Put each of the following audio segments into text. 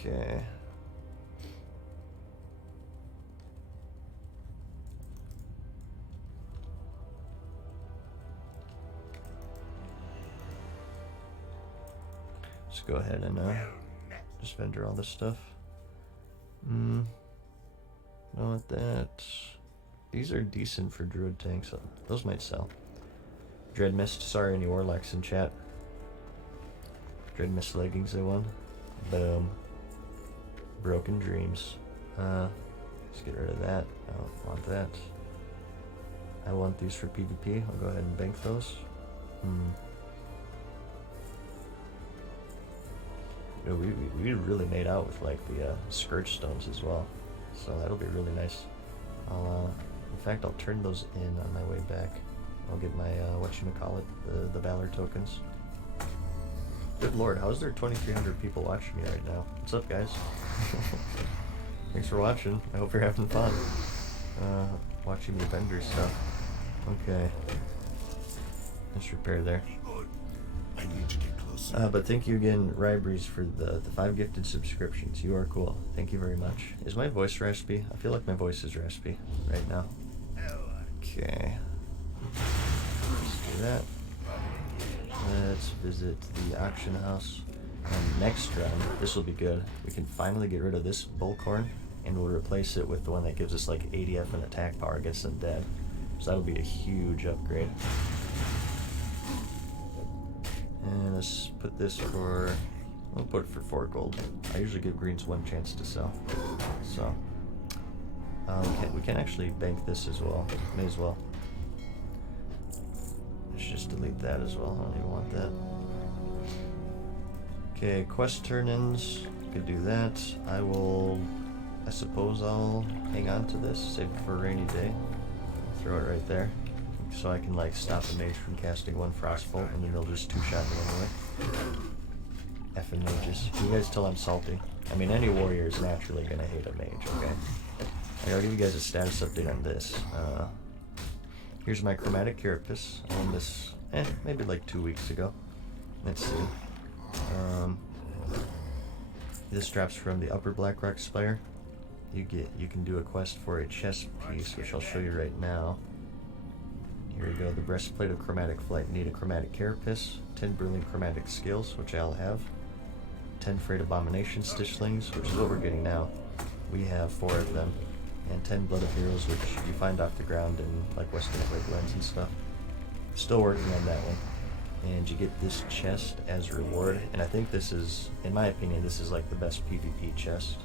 Okay. Let's go ahead and just vendor all this stuff. Don't want that. These are decent for druid tanks, so those might sell. Dread Mist, sorry any warlocks in chat. Dread Mist leggings I won. Boom. Broken Dreams. Let's get rid of that. I don't want that. I want these for PvP. I'll go ahead and bank those. You know, we really made out with like the Scourge Stones as well. So that'll be really nice. In fact, I'll turn those in on my way back. I'll get my, whatchamacallit, the Valor tokens. Good lord, how is there 2,300 people watching me right now? What's up, guys? Thanks for watching. I hope you're having fun. Watching me vendor stuff. Okay. Let's repair there. I need to get closer. But thank you again, Rybreeze, for the 5 gifted subscriptions. You are cool. Thank you very much. Is my voice raspy? I feel like my voice is raspy right now. Okay. Let's do that. Let's visit the auction house. And next round, this will be good. We can finally get rid of this bullcorn, and we'll replace it with the one that gives us like 80 and attack power against undead. So that'll be a huge upgrade. And let's put this for, we'll put it for 4 gold. I usually give greens 1 chance to sell. So, we can actually bank this as well. May as well. Let's just delete that as well. I don't even want that. Okay, quest turn-ins. Could do that. I suppose I'll hang on to this, save it for a rainy day. Throw it right there. So I can like stop a mage from casting 1 frostbolt, and then they'll just 2-shot me anyway. Effing mages. You guys tell I'm salty. I mean, any warrior is naturally gonna hate a mage, okay? I'll give you guys a status update on this. Here's my chromatic carapace. I won this, maybe like 2 weeks ago. Let's see. This drops from the Upper Blackrock Spire. You can do a quest for a chest piece, which I'll show you right now. Here we go, the breastplate of chromatic flight. Need a chromatic carapace, 10 brilliant chromatic skills, which I'll have, 10 frayed abomination stitchlings, which is what we're getting now. We have 4 of them, and 10 blood of heroes, which you find off the ground in like Western Glades and stuff. Still working on that one. And you get this chest as reward, and I think this is, in my opinion, this is like the best PvP chest.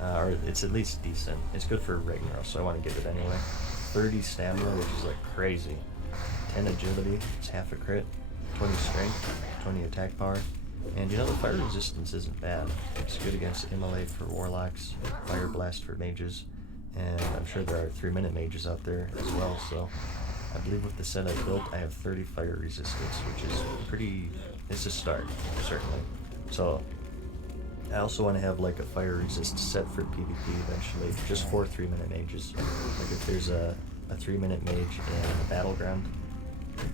Or it's at least decent. It's good for Ragnarok, so I want to get it anyway. 30 stamina, which is like crazy. 10 agility, it's half a crit. 20 strength, 20 attack power. And you know, the fire resistance isn't bad. It's good against Immolate for warlocks, fire blast for mages, and I'm sure there are 3-minute mages out there as well, so I believe with the set I built, I have 30 fire resistance, which is pretty, it's a start, certainly. So I also want to have like a fire resist set for PvP eventually, just for 3-minute mages. Like if there's a 3-minute mage in a battleground,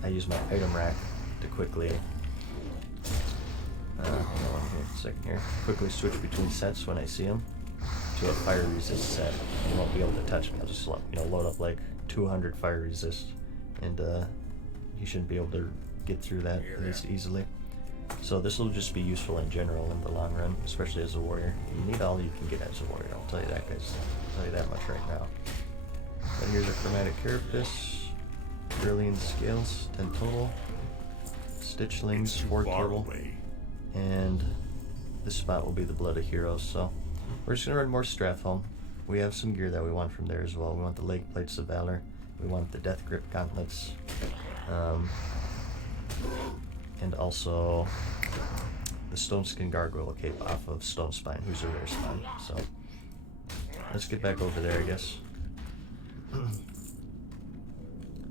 I use my item rack to quickly, hold on here a second here, quickly switch between sets when I see them to a fire resist set. You won't be able to touch me. I'll just load up like 200 fire resist, and you shouldn't be able to get through that at least easily. So this will just be useful in general in the long run, especially as a warrior. You need all you can get as a warrior, I'll tell you that, guys. I'll tell you that much right now. But here's a chromatic carapace, brilliant scales, 10 total, stitchlings, 4 total, and this spot will be the blood of heroes. So we're just gonna run more Strathholm. We have some gear that we want from there as well. We want the leg plates of valor, we want the death grip gauntlets, and also the stone skin gargoyle cape off of Stone Spine, who's a rare spine. So let's get back over there, I guess.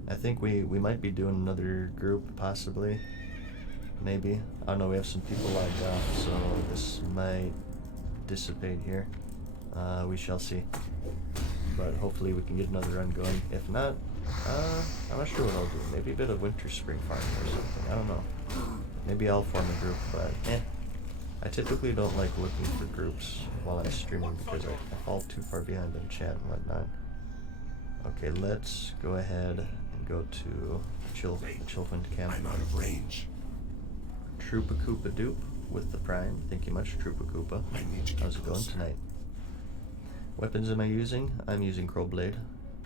I think we might be doing another group, possibly, maybe. I don't know, we have some people logged off, so this might dissipate here. We shall see. But hopefully we can get another run going. If not, I'm not sure what I'll do. Maybe a bit of winter spring farming or something. I don't know. Maybe I'll form a group, but I typically don't like looking for groups while I'm streaming because I fall too far behind in chat and whatnot. Okay, let's go ahead and go to Chilfund Camp. I'm out of range. Troopa Koopa Doop with the Prime. Thank you much, Troopa Koopa. I need to get How's it going closer. tonight? Weapons am I using? I'm using Crowblade,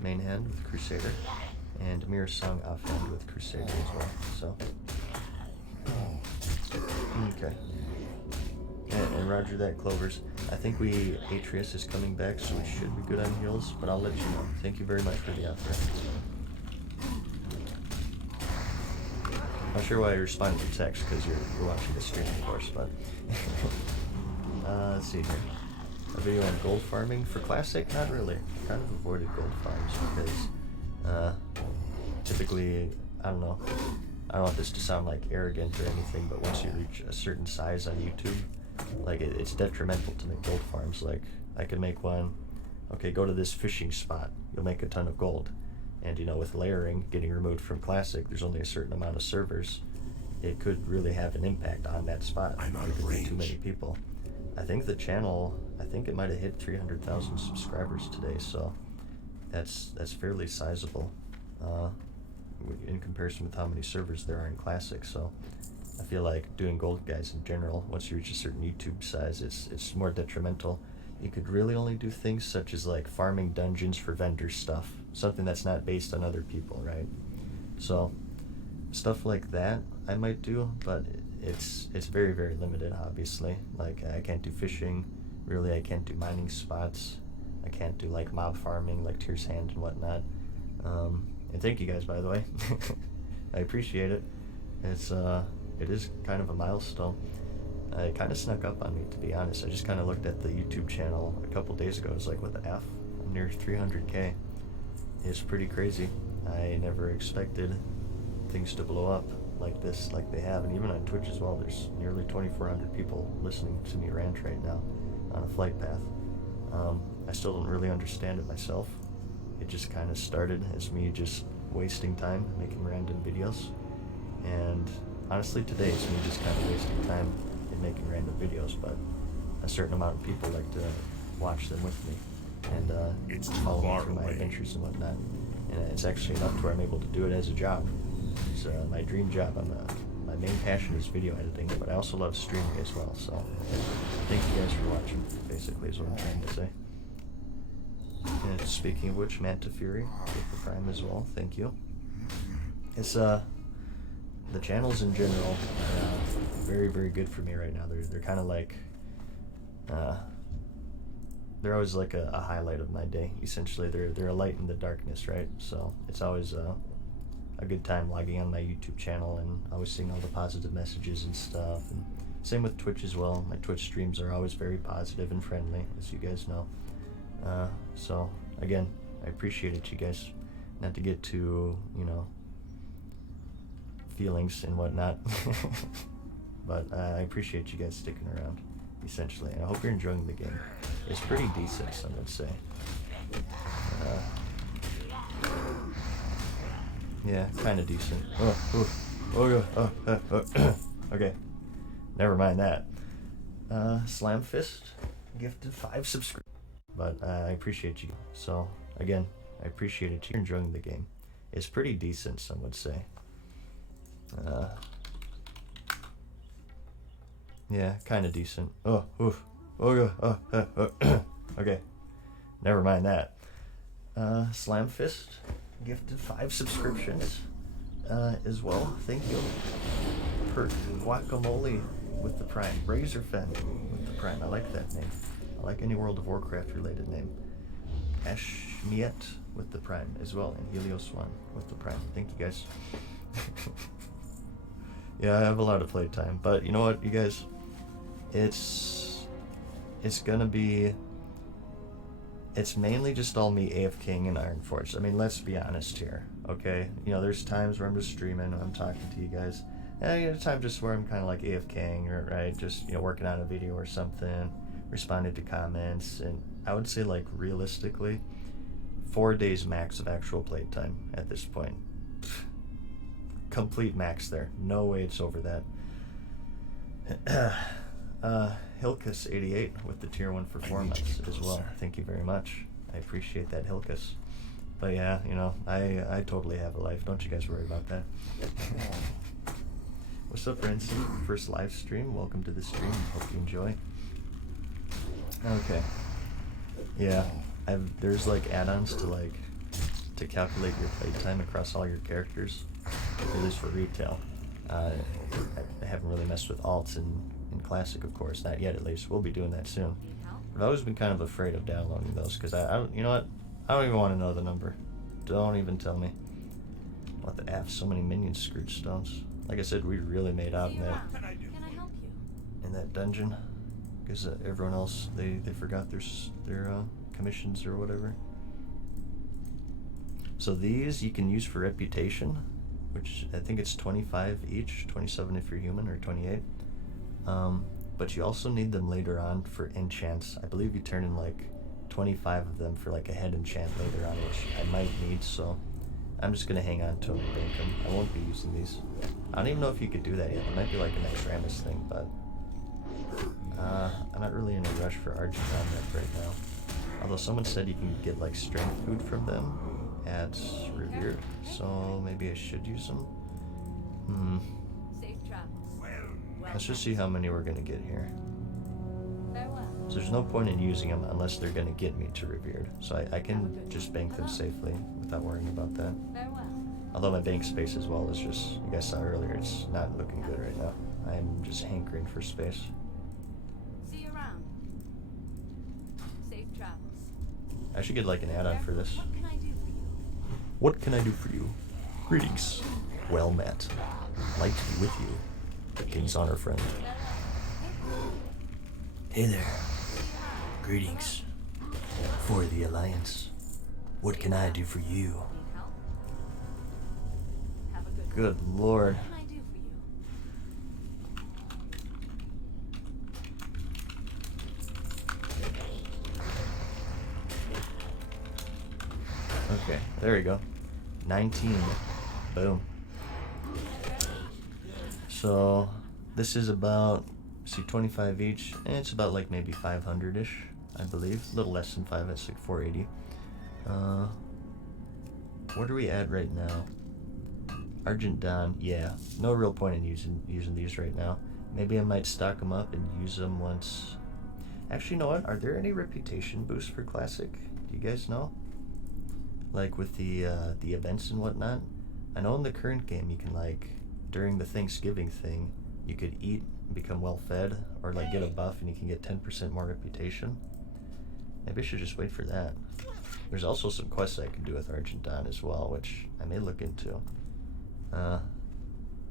main hand with Crusader, and Mirror Song offhand with Crusader as well. So, okay. And roger that, Clovers. I think Atreus is coming back, so we should be good on heals, but I'll let you know. Thank you very much for the offer. Not sure why I responded to text, because you're watching the stream, of course, but... let's see here. A video on gold farming for Classic? Not really. Kind of avoided gold farms because, typically, I don't know. I don't want this to sound like arrogant or anything, but once you reach a certain size on YouTube, like it's detrimental to make gold farms. Like I could make one, okay, go to this fishing spot, you'll make a ton of gold. And you know, with layering getting removed from Classic, there's only a certain amount of servers. It could really have an impact on that spot. I'm out There of could be range. too many people. I think the channel, I think it might have hit 300,000 subscribers today, so that's fairly sizable in comparison with how many servers there are in Classic. So I feel like doing gold guys in general, once you reach a certain YouTube size, it's more detrimental. You could really only do things such as like farming dungeons for vendor stuff, something that's not based on other people, right? So stuff like that I might do, but it's very, very limited, obviously. Like I can't do fishing, really. I can't do mining spots. I can't do like mob farming, like Tier's Hand and whatnot. And thank you guys, by the way. I appreciate it. It is kind of a milestone. It kind of snuck up on me, to be honest. I just kind of looked at the YouTube channel a couple days ago. I was like, what the F? I'm near 300K. It's pretty crazy. I never expected things to blow up like this, like they have. And even on Twitch as well, there's nearly 2,400 people listening to me rant right now on a flight path. I still don't really understand it myself. It just kind of started as me just wasting time making random videos. And honestly, today it's me just kind of wasting time in making random videos, but a certain amount of people like to watch them with me and It's follow me far through my away. adventures and whatnot. And it's actually enough to where I'm able to do it as a job. It's my dream job. My main passion is video editing, but I also love streaming as well. So thank you guys for watching, basically is what I'm trying to say. And speaking of which, Manta Fury with the Prime as well, thank you. It's the channels in general are very, very good for me right now. They're kind of like they're always like a highlight of my day. Essentially, they're a light in the darkness, right? So it's always a good time logging on my YouTube channel and always seeing all the positive messages and stuff. And same with Twitch as well. My Twitch streams are always very positive and friendly, as you guys know. So again, I appreciate it, you guys. Not to get too, feelings and whatnot, but I appreciate you guys sticking around, essentially. And I hope you're enjoying the game. It's pretty decent, some would say. Yeah, kind of decent. Okay, never mind that. Slam Fist gifted 5 subscribers. But I appreciate you. So, again, I appreciate it. You're enjoying the game. It's pretty decent, some would say. Yeah, kind of decent. Okay, never mind that. Slam Fist gifted 5 subscriptions as well. Thank you. Perk Guacamole with the Prime. Razorfen with the Prime. I like that name. I like any World of Warcraft related name. Ashmiet with the Prime as well, and Helios One with the Prime. Thank you guys. Yeah, I have a lot of playtime, but you know what, you guys? It's mainly just all me AFKing and Ironforge. I mean, let's be honest here, okay? There's times where I'm just streaming and I'm talking to you guys. And there's times just where I'm kind of like AFKing, or right, just working on a video or something, responding to comments, and I would say, like, realistically, 4 days max of actual playtime at this point. Complete max there. No way it's over that. Hilkus88 with the tier 1 for 4 months as well. Thank you very much. I appreciate that, Hilkus. But yeah, you know, I totally have a life. Don't you guys worry about that. What's up, Rancy? First live stream. Welcome to the stream. Hope you enjoy. Okay. Yeah, there's like add-ons to calculate your playtime across all your characters, at least for retail. I haven't really messed with alts in Classic, of course, not yet at least. We'll be doing that soon. But I've always been kind of afraid of downloading those because I don't, you know what? I don't even want to know the number. Don't even tell me. What the F? So many minions, Scrooge Stones. Like I said, we really made out in that. Can I help you? In that dungeon, because everyone else they forgot their commissions or whatever. So these you can use for reputation, which I think it's 25 each, 27 if you're human, or 28. But you also need them later on for enchants. I believe you turn in like 25 of them for like a head enchant later on, which I might need, so I'm just gonna hang on to them and bank them. I won't be using these. I don't even know if you could do that yet. It might be like an extramus thing, but I'm not really in a rush for Argent on that right now. Although someone said you can get like strength food from them at Revered, so maybe I should use them. Safe travels. Let's just see how many we're gonna get here. Farewell. So there's no point in using them unless they're gonna get me to Revered. So I can just bank them safely without worrying about that. Farewell. Although my bank space as well is just, you guys saw earlier, it's not looking good right now. I'm just hankering for space. See you around. Safe travels. I should get like an add-on for this. What can I do for you? What can I do for you? Greetings. Well met. Light to be with you. The King's Honor friend. Hey there. Greetings. For the Alliance. What can I do for you? Need help? Have a good Good lord. What can I do for you? Okay, there we go. 19. Boom. So, this is about, see, 25 each, and it's about like maybe 500-ish, I believe. A little less than 5, it's like 480. What are we at right now? Argent Dawn, yeah. No real point in using these right now. Maybe I might stock them up and use them once. Actually, you know what? Are there any reputation boosts for Classic? Do you guys know? Like with the events and whatnot? I know in the current game you can like, during the Thanksgiving thing, you could eat and become well fed, or like get a buff and you can get 10% more reputation. Maybe I should just wait for that. There's also some quests I can do with Argent Dawn as well, which I may look into.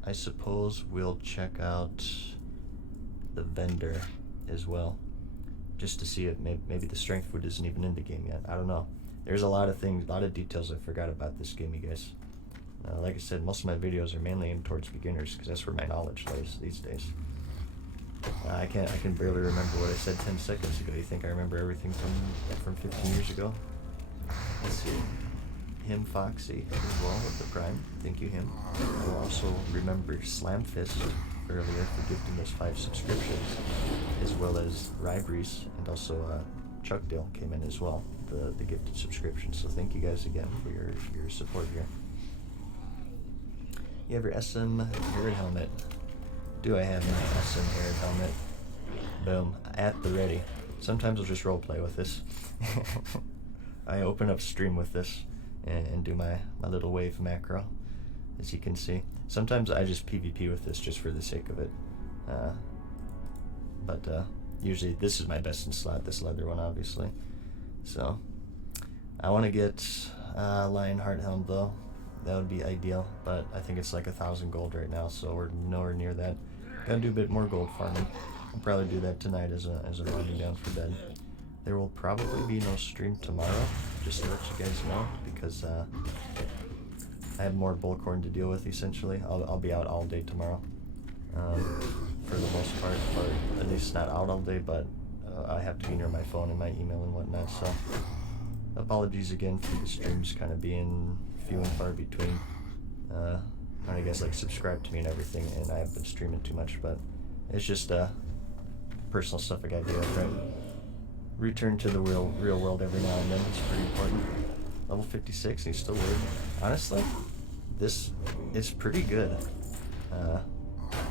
I suppose we'll check out the vendor as well, just to see if maybe the strength food isn't even in the game yet. I don't know. There's a lot of things, a lot of details I forgot about this game, you guys. Like I said, most of my videos are mainly aimed towards beginners because that's where my knowledge lays these days. I can barely remember what I said 10 seconds ago. You think I remember everything from 15 years ago? Let's see. Him Foxy as well with the Prime. Thank you, him. I will also remember Slamfist earlier for gifting us 5 subscriptions, as well as Rybreeze, and also Chuckdale came in as well, the gifted subscription. So thank you guys again for your support here. You have your SM Arid helmet. Do I have my SM Arid helmet? Boom. At the ready. Sometimes I'll just roleplay with this. I open up stream with this and do my little wave macro, as you can see. Sometimes I just PvP with this just for the sake of it. But usually this is my best in slot, this leather one obviously. So I want to get Lionheart helm though. That would be ideal, but I think it's like 1,000 gold right now, so we're nowhere near that. Gotta do a bit more gold farming. I'll probably do that tonight as a winding down for bed. There will probably be no stream tomorrow, just to let you guys know, because I have more bullcorn to deal with essentially. I'll be out all day tomorrow, for the most part, or at least not out all day, but I have to be near my phone and my email and whatnot, so apologies again for the streams kind of being few and far between. I guess like subscribe to me and everything, and I have been streaming too much, but it's just personal stuff I gotta do, right? Return to the real world every now and then. It's pretty important. Level 56, and he's still weird. Honestly, this is pretty good.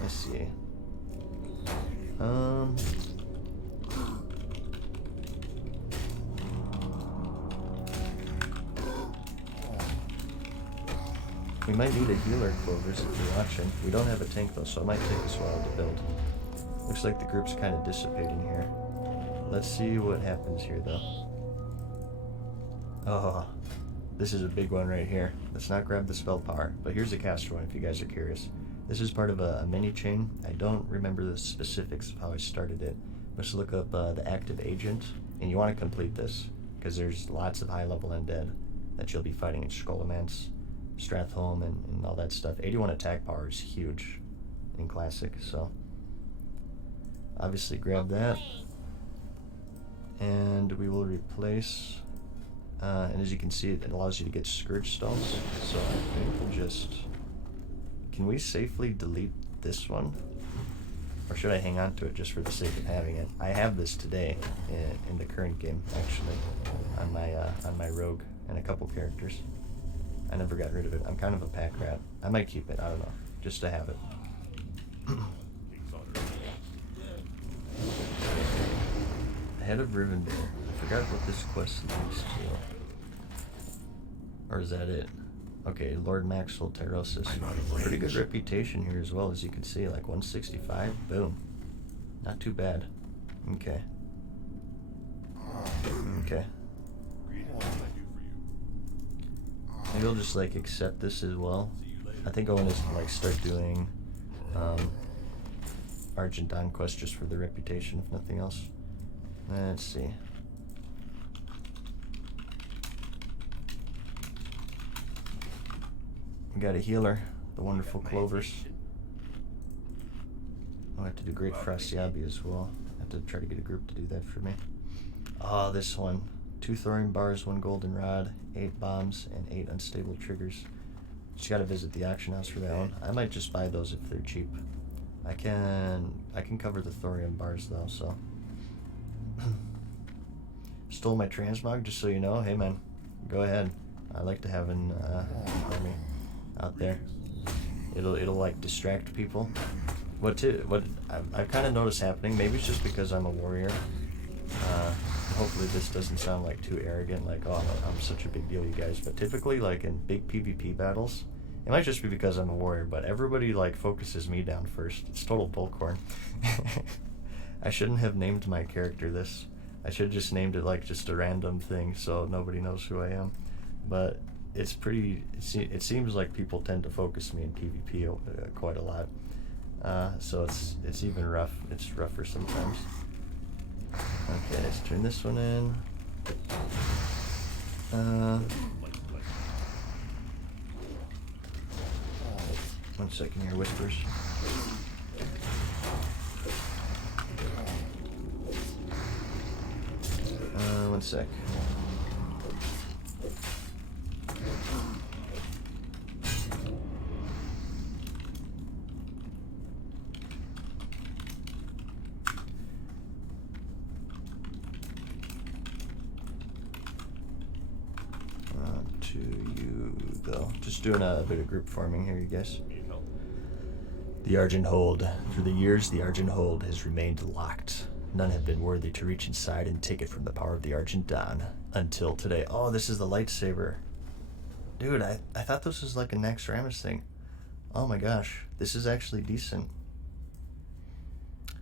Let's see. We might need a healer, Clovers, if you're watching. We don't have a tank though, so it might take us a while to build. Looks like the group's kind of dissipating here. Let's see what happens here though. Oh, this is a big one right here. Let's not grab the spell power, but here's a caster one if you guys are curious. This is part of a mini chain. I don't remember the specifics of how I started it. Let's look up the active agent, and you want to complete this because there's lots of high level undead that you'll be fighting in Skullomance, Stratholme, and all that stuff. 81 attack power is huge in Classic, so obviously grab that. And we will replace, and as you can see, it allows you to get Scourge stalls, so I think we'll just, can we safely delete this one? Or should I hang on to it just for the sake of having it? I have this today in the current game, actually, on my rogue and a couple characters. I never got rid of it. I'm kind of a pack rat. I might keep it, I don't know, just to have it. Head of Rivendell. I forgot what this quest leads to. Or is that it? Okay, Lord Maxwell Tyrosus. Pretty good reputation here as well, as you can see, like 165. Boom. Not too bad. Okay. Okay. Maybe I'll just like accept this as well. I think I want to like start doing Argent Dawn quest just for the reputation, if nothing else. Let's see. We got a healer, the wonderful Clovers. I have to do Great Frostyabi as well. I have to try to get a group to do that for me. Oh, this one. 2 thorium bars, 1 golden rod, 8 bombs, and 8 unstable triggers. Just gotta visit the auction house for that one. I might just buy those if they're cheap. I can cover the thorium bars though, so. Stole my transmog, just so you know. Hey man, go ahead. I like to have an army out there. It'll like distract people. What I've kind of noticed happening, maybe it's just because I'm a warrior. Hopefully this doesn't sound like too arrogant, like, oh, I'm such a big deal, you guys. But typically, like in big PvP battles, it might just be because I'm a warrior, but everybody like focuses me down first. It's total bullcorn. I shouldn't have named my character this. I should have just named it like just a random thing so nobody knows who I am. But it's pretty, it seems like people tend to focus me in PvP quite a lot. So it's even rough. It's rougher sometimes. Okay, let's turn this one in. 1 second here, Whispers. One sec. To you, though. Just doing a bit of group farming here, you guys. The Argent Hold. For the years, the Argent Hold has remained locked. None have been worthy to reach inside and take it from the power of the Argent Dawn. Until today. Oh, this is the lightsaber. Dude, I thought this was like a Naxxramas thing. Oh my gosh. This is actually decent.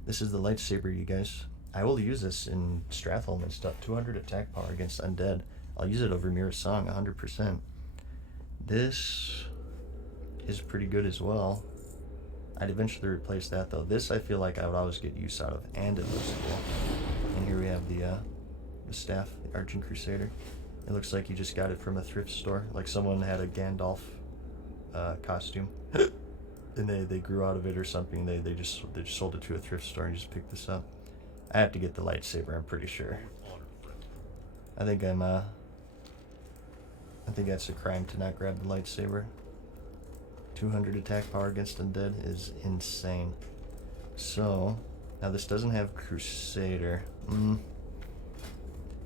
This is the lightsaber, you guys. I will use this in Stratholme and stuff. 200 attack power against undead. I'll use it over Mirror Song 100%. This is pretty good as well. I'd eventually replace that though. This I feel like I would always get use out of, and it looks cool. And here we have the staff, the Argent Crusader. It looks like you just got it from a thrift store. Like someone had a Gandalf costume, and they grew out of it or something. They just sold it to a thrift store and just picked this up. I have to get the lightsaber. I'm pretty sure. I think that's a crime to not grab the lightsaber. 200 attack power against undead is insane. So, Now this doesn't have Crusader.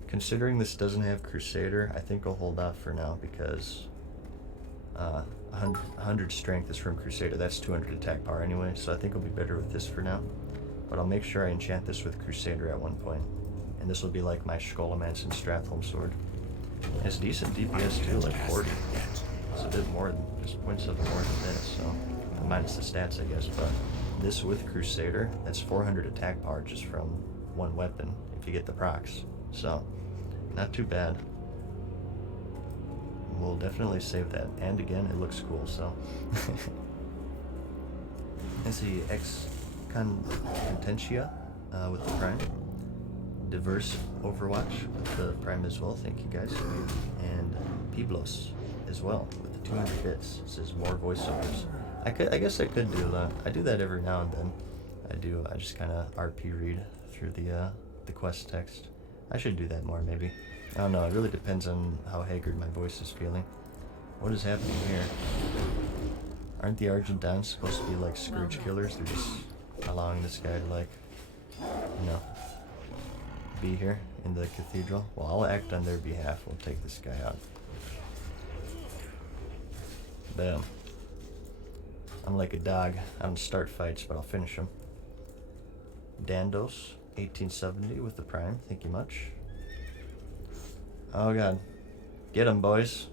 Considering this doesn't have Crusader, I think I'll hold off for now because 100 strength is from Crusader. That's 200 attack power anyway, so I think I'll be better with this for now. But I'll make sure I enchant this with Crusader at one point. And this will be like my Scholomance and Stratholm sword. And it's decent DPS too, like 40. It's a bit more than, just 0.7 more than this, so minus the stats, I guess. But this with Crusader, that's 400 attack power just from one weapon if you get the procs. So, not too bad. We'll definitely save that. And again, it looks cool, so. Let's see, Contentia with the Prime. Diverse Overwatch with the Prime as well, thank you guys. And Piblos as well with the 200 bits. It says more voiceovers. I guess I could do that. I do that every now and then. I just kind of RP read through the quest text. I should do that more maybe. I don't know, it really depends on how haggard my voice is feeling. What is happening here? Aren't the Argentines supposed to be like Scourge killers? They're just allowing this guy to like, you know, be here in the cathedral. Well, I'll act on their behalf. We'll take this guy out. Bam. I'm like a dog. I don't start fights, but I'll finish them. Dandos, 1870 with the Prime. Thank you much. Oh god. Get him, boys.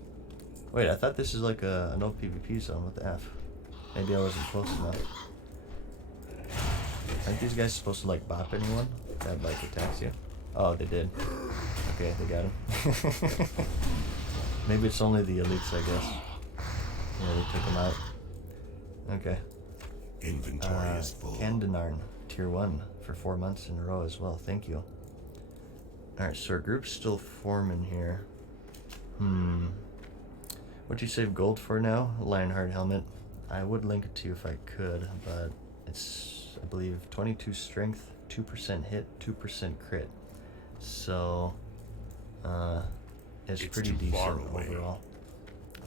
Wait, I thought this is like a no PvP zone. What the F? Maybe I wasn't close enough. Aren't these guys supposed to like bop anyone that like attacks you? Oh, they did. Okay, they got him. Maybe it's only the elites, I guess. Yeah, they took him out. Okay. Inventory is full. Kandanarn, tier 1 for 4 months in a row as well. Thank you. Alright, so our group's still forming here. What'd you save gold for now? Lionheart helmet. I would link it to you if I could, but it's, I believe, 22 strength, 2% hit, 2% crit. So, it's pretty decent overall.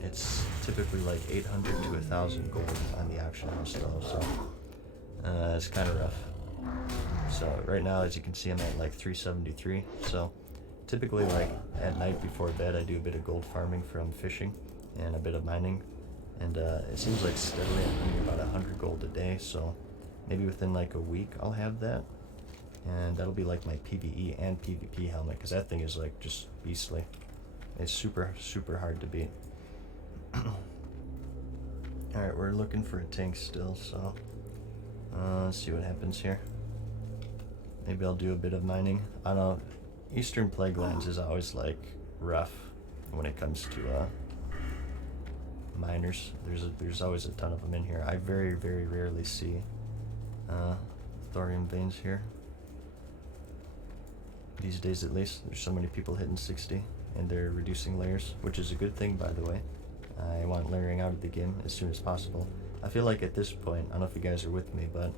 It's typically like 800 to 1,000 gold on the auction house though, so it's kind of rough. So right now, as you can see, I'm at like 373. So typically, like at night before bed, I do a bit of gold farming from fishing and a bit of mining, and it seems like steadily I'm earning about 100 gold a day. So maybe within like a week, I'll have that, and that'll be like my PvE and PvP helmet, because that thing is like just beastly. It's super hard to beat. Alright, we're looking for a tank still, so let's see what happens here. Maybe I'll do a bit of mining. I don't know, Eastern Plague Lands is always like rough when it comes to miners. There's always a ton of them in here. I very rarely see thorium veins here. These days at least. There's so many people hitting 60 and they're reducing layers, which is a good thing, by the way. I want layering out of the game as soon as possible. I feel like at this point, I don't know if you guys are with me, but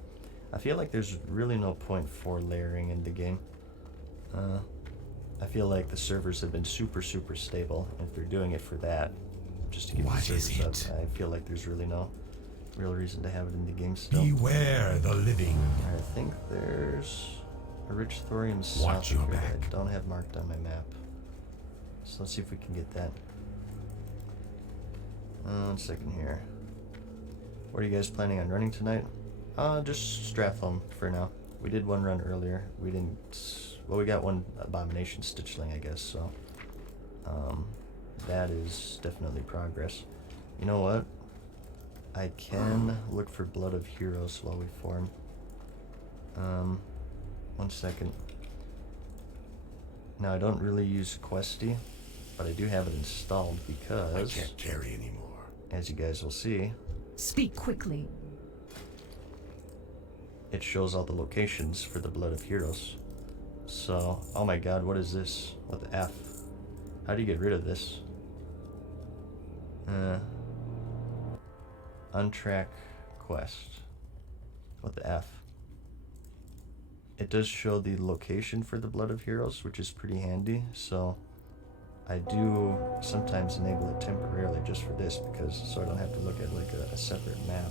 I feel like there's really no point for layering in the game. I feel like the servers have been super stable, and if they're doing it for that, just to keep the servers up, I feel like there's really no real reason to have it in the game still. Beware the living. I think there's a rich thorium south of here that I don't have marked on my map. So let's see if we can get that. 1 second here. What are you guys planning on running tonight? Just Stratholm for now. We did one run earlier. We didn't. Well, we got one Abomination Stitchling, I guess. So, that is definitely progress. You know what? I can look for Blood of Heroes while we form. 1 second. Now I don't really use Questy, but I do have it installed because I can't carry anymore. As you guys will see, speak quickly. It shows all the locations for the Blood of Heroes. So, oh my god, what is this? What the F? How do you get rid of this? Untrack quest. What the F? It does show the location for the Blood of Heroes, which is pretty handy, so I do sometimes enable it temporarily just for this, because so I don't have to look at like a separate map.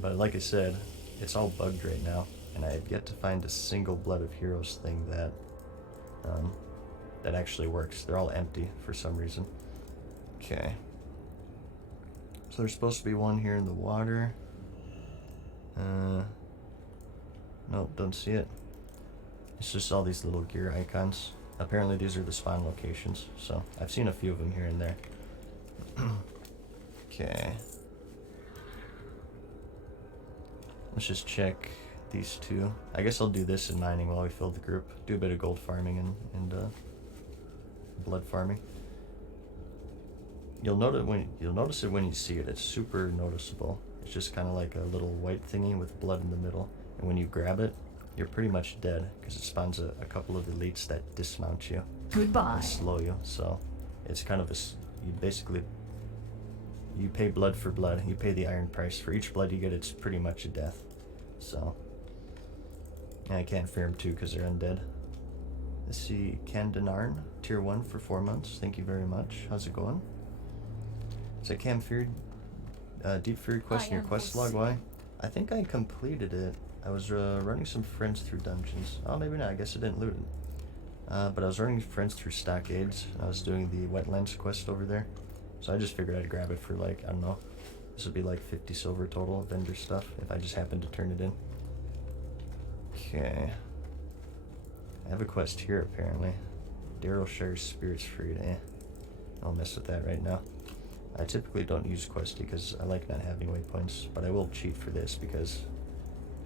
But like I said, it's all bugged right now, and I have yet to find a single Blood of Heroes thing that that actually works. They're all empty for some reason. Okay. So there's supposed to be one here in the water. Nope, don't see it. It's just all these little gear icons. Apparently these are the spawn locations, so I've seen a few of them here and there. Okay. Let's just check these two. I guess I'll do this in mining while we fill the group. Do a bit of gold farming and blood farming. You'll notice it when you see it. It's super noticeable. It's just kind of like a little white thingy with blood in the middle. And when you grab it, you're pretty much dead because it spawns a couple of elites that dismount you. Goodbye. And slow you. So it's kind of you pay blood for blood. You pay the iron price. For each blood you get, it's pretty much a death. So and I can't fear them too because they're undead. Let's see, Kandanarn, tier 1 for 4 months. Thank you very much. How's it going? Is that Cam Feared, Deep Fury quest in your quest log? Why? I think I completed it. I was running some friends through dungeons. Oh, maybe not. I guess I didn't loot it. But I was running friends through stockades. I was doing the wetlands quest over there. So I just figured I'd grab it for like, I don't know. This would be like 50 silver total vendor stuff if I just happened to turn it in. Okay. I have a quest here apparently. Daryl shares spirits freed. I'll mess with that right now. I typically don't use questy because I like not having waypoints, but I will cheat for this because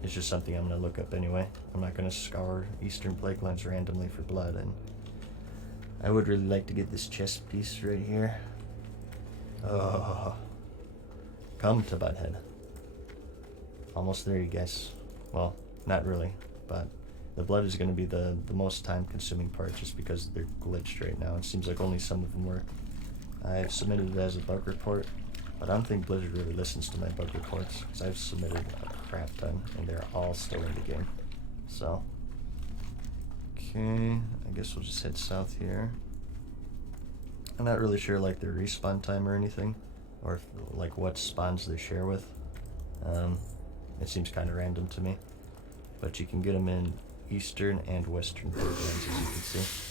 it's just something I'm going to look up anyway. I'm not going to scour Eastern Plaguelands randomly for blood, and I would really like to get this chest piece right here. Oh, come to Butthead. Almost there, you guys. Well, not really, but the blood is going to be the most time consuming part just because they're glitched right now. It seems like only some of them work. I've submitted it as a bug report, but I don't think Blizzard really listens to my bug reports because I've submitted a crap ton and they're all still in the game. So, okay, I guess we'll just head south here. I'm not really sure like their respawn time or anything, or if, like what spawns they share with. It seems kind of random to me, but you can get them in Eastern and Western Plaguelands, as you can see.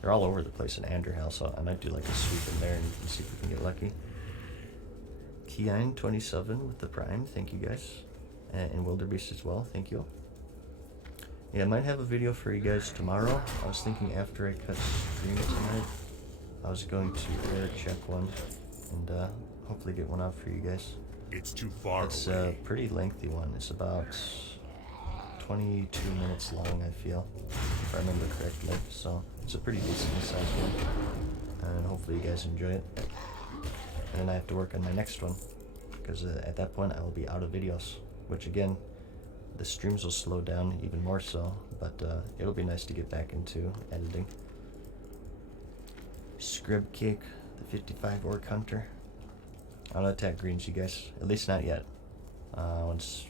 They're all over the place in Anderhal, so I might do like a sweep in there and see if we can get lucky. Keine27 with the Prime, thank you guys. And Wildebeest as well, thank you. Yeah, I might have a video for you guys tomorrow. I was thinking after I cut stream tonight, I was going to air check one and hopefully get one out for you guys. It's too far It's away. a pretty lengthy one. It's about 22 minutes long, I feel, if I remember correctly. So it's a pretty decent sized one, and hopefully you guys enjoy it. And then I have to work on my next one because at that point I will be out of videos, which again, the streams will slow down even more so, but it'll be nice to get back into editing. Scrib Cake, the 55 Orc Hunter. I don't attack greens, you guys, at least not yet. Once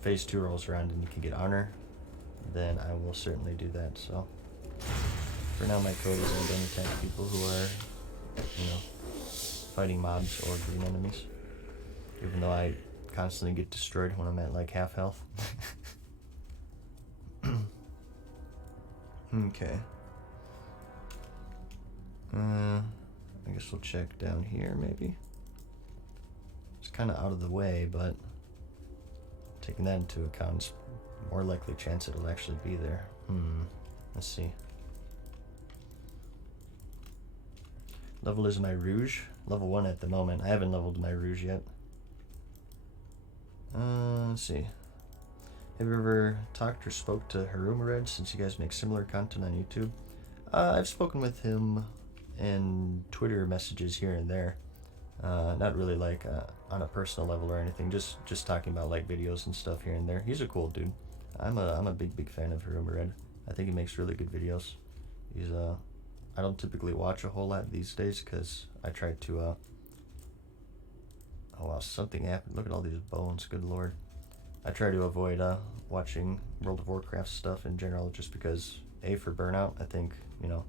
phase 2 rolls around and you can get honor, then I will certainly do that. So for now my code is I don't attack people who are, you know, fighting mobs or green enemies, even though I constantly get destroyed when I'm at like half health. Okay. I guess we'll check down here maybe. It's kind of out of the way, but taking that into account, it's more likely chance it'll actually be there. Let's see. Level is my Rouge. Level 1 at the moment. I haven't leveled my Rouge yet. Let's see. Have you ever talked or spoke to Harumared since you guys make similar content on YouTube? I've spoken with him in Twitter messages here and there. Not really like on a personal level or anything. Just talking about like videos and stuff here and there. He's a cool dude. I'm a big fan of Harumared. I think he makes really good videos. He's I don't typically watch a whole lot these days because I tried to oh wow, something happened. Look at all these bones, good lord. I try to avoid watching World of Warcraft stuff in general just because for burnout. I think, you know,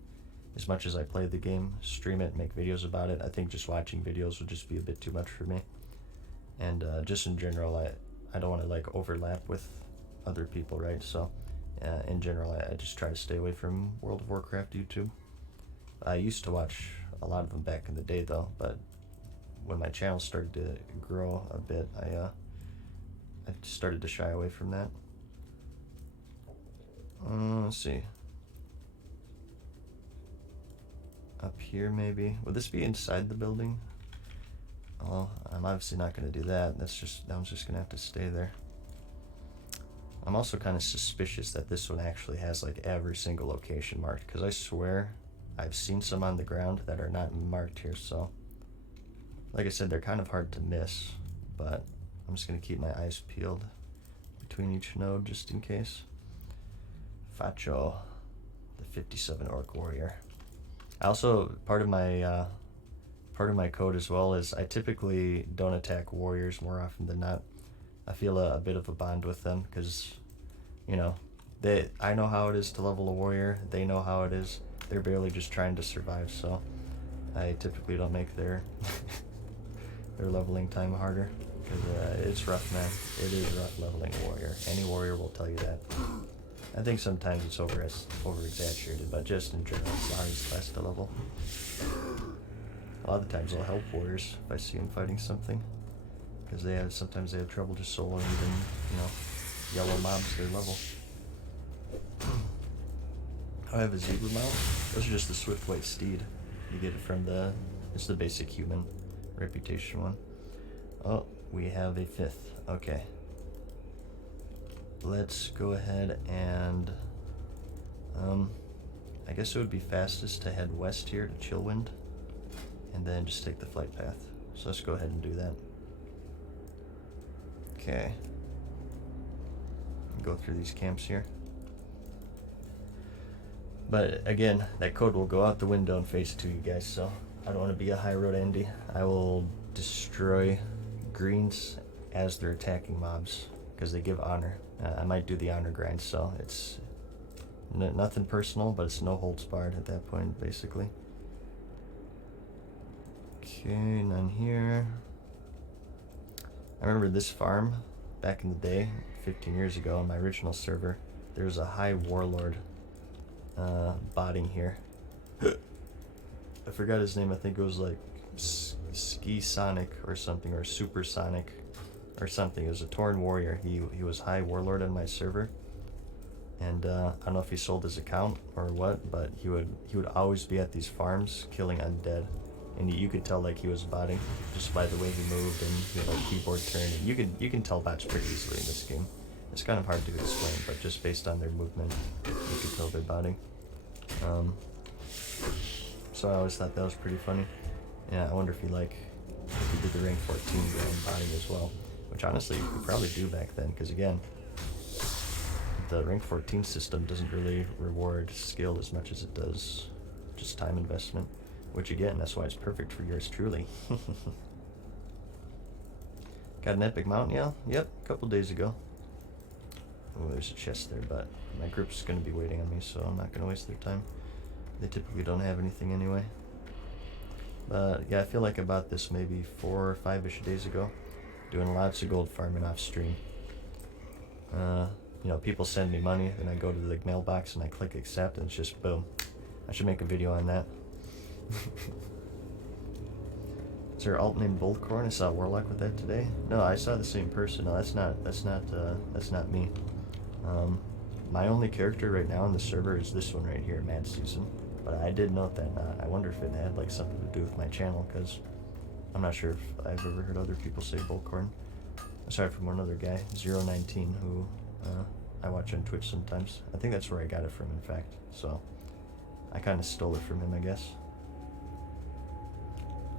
as much as I play the game, stream it, make videos about it, I think just watching videos would just be a bit too much for me. And just in general, I don't want to like overlap with other people, right? So in general, I just try to stay away from World of Warcraft YouTube. I used to watch a lot of them back in the day though, but when my channel started to grow a bit, I started to shy away from that. Let's see. Up here maybe. Would this be inside the building? Well, I'm obviously not going to do that. That one's just going to have to stay there. I'm also kind of suspicious that this one actually has like every single location marked, because I swear I've seen some on the ground that are not marked here. So like I said, they're kind of hard to miss, but I'm just going to keep my eyes peeled between each node just in case. Facho, the 57 Orc Warrior. I also, part of my code as well is I typically don't attack warriors more often than not. I feel a bit of a bond with them because, you know, I know how it is to level a warrior. They know how it is. They're barely just trying to survive, so I typically don't make their their leveling time harder, because it's rough, man. It is rough leveling a warrior. Any warrior will tell you that. I think sometimes it's over exaggerated, but just in general, it's the hardest class to level. A lot of the times I'll help warriors if I see them fighting something, because sometimes they have trouble just soloing even, you know, yellow mobs their level. I have a zebra mount. Those are just the swift white steed. You get it from it's the basic human reputation one. Oh, we have a 5th. Okay. Let's go ahead and I guess it would be fastest to head west here to Chillwind and then just take the flight path. So let's go ahead and do that. Okay. Go through these camps here. But again, that code will go out the window in phase 2, you guys, so I don't want to be a high road Andy. I will destroy greens as they're attacking mobs because they give honor. I might do the honor grind, so it's nothing personal, but it's no holds barred at that point, basically. Okay, none here. I remember this farm back in the day, 15 years ago on my original server. There was a high warlord botting here. I forgot his name. I think it was like Ski Sonic or something, or Super Sonic or something. It was a Tauren warrior. He was high warlord on my server, and I don't know if he sold his account or what, but he would always be at these farms killing undead, and you could tell like he was botting just by the way he moved and, you know, like keyboard turn. And you can tell bots pretty easily in this game. It's kind of hard to explain, but just based on their movement, you could tell they're botting. So I always thought that was pretty funny. Yeah, I wonder if he did the rank 14 grand botting as well, which honestly you could probably do back then, because again, the rank 14 system doesn't really reward skill as much as it does just time investment, which again, that's why it's perfect for yours truly. Got an epic mount, yeah? Yep, a couple days ago. Oh, there's a chest there, but my group's going to be waiting on me, so I'm not going to waste their time. They typically don't have anything anyway. But yeah, I feel like I bought this maybe 4 or 5-ish days ago, doing lots of gold farming off stream. You know, people send me money, and I go to the mailbox and I click accept, and it's just boom. I should make a video on that. Is there an alt named Boldcorn? I saw Warlock with that today. No, I saw the same person. No, that's not me. My only character right now on the server is this one right here, Mad Season. But I did note that. I wonder if it had like something to do with my channel, because I'm not sure if I've ever heard other people say Bullcorn. Aside from one other guy, 019, who I watch on Twitch sometimes. I think that's where I got it from, in fact. So I kind of stole it from him, I guess.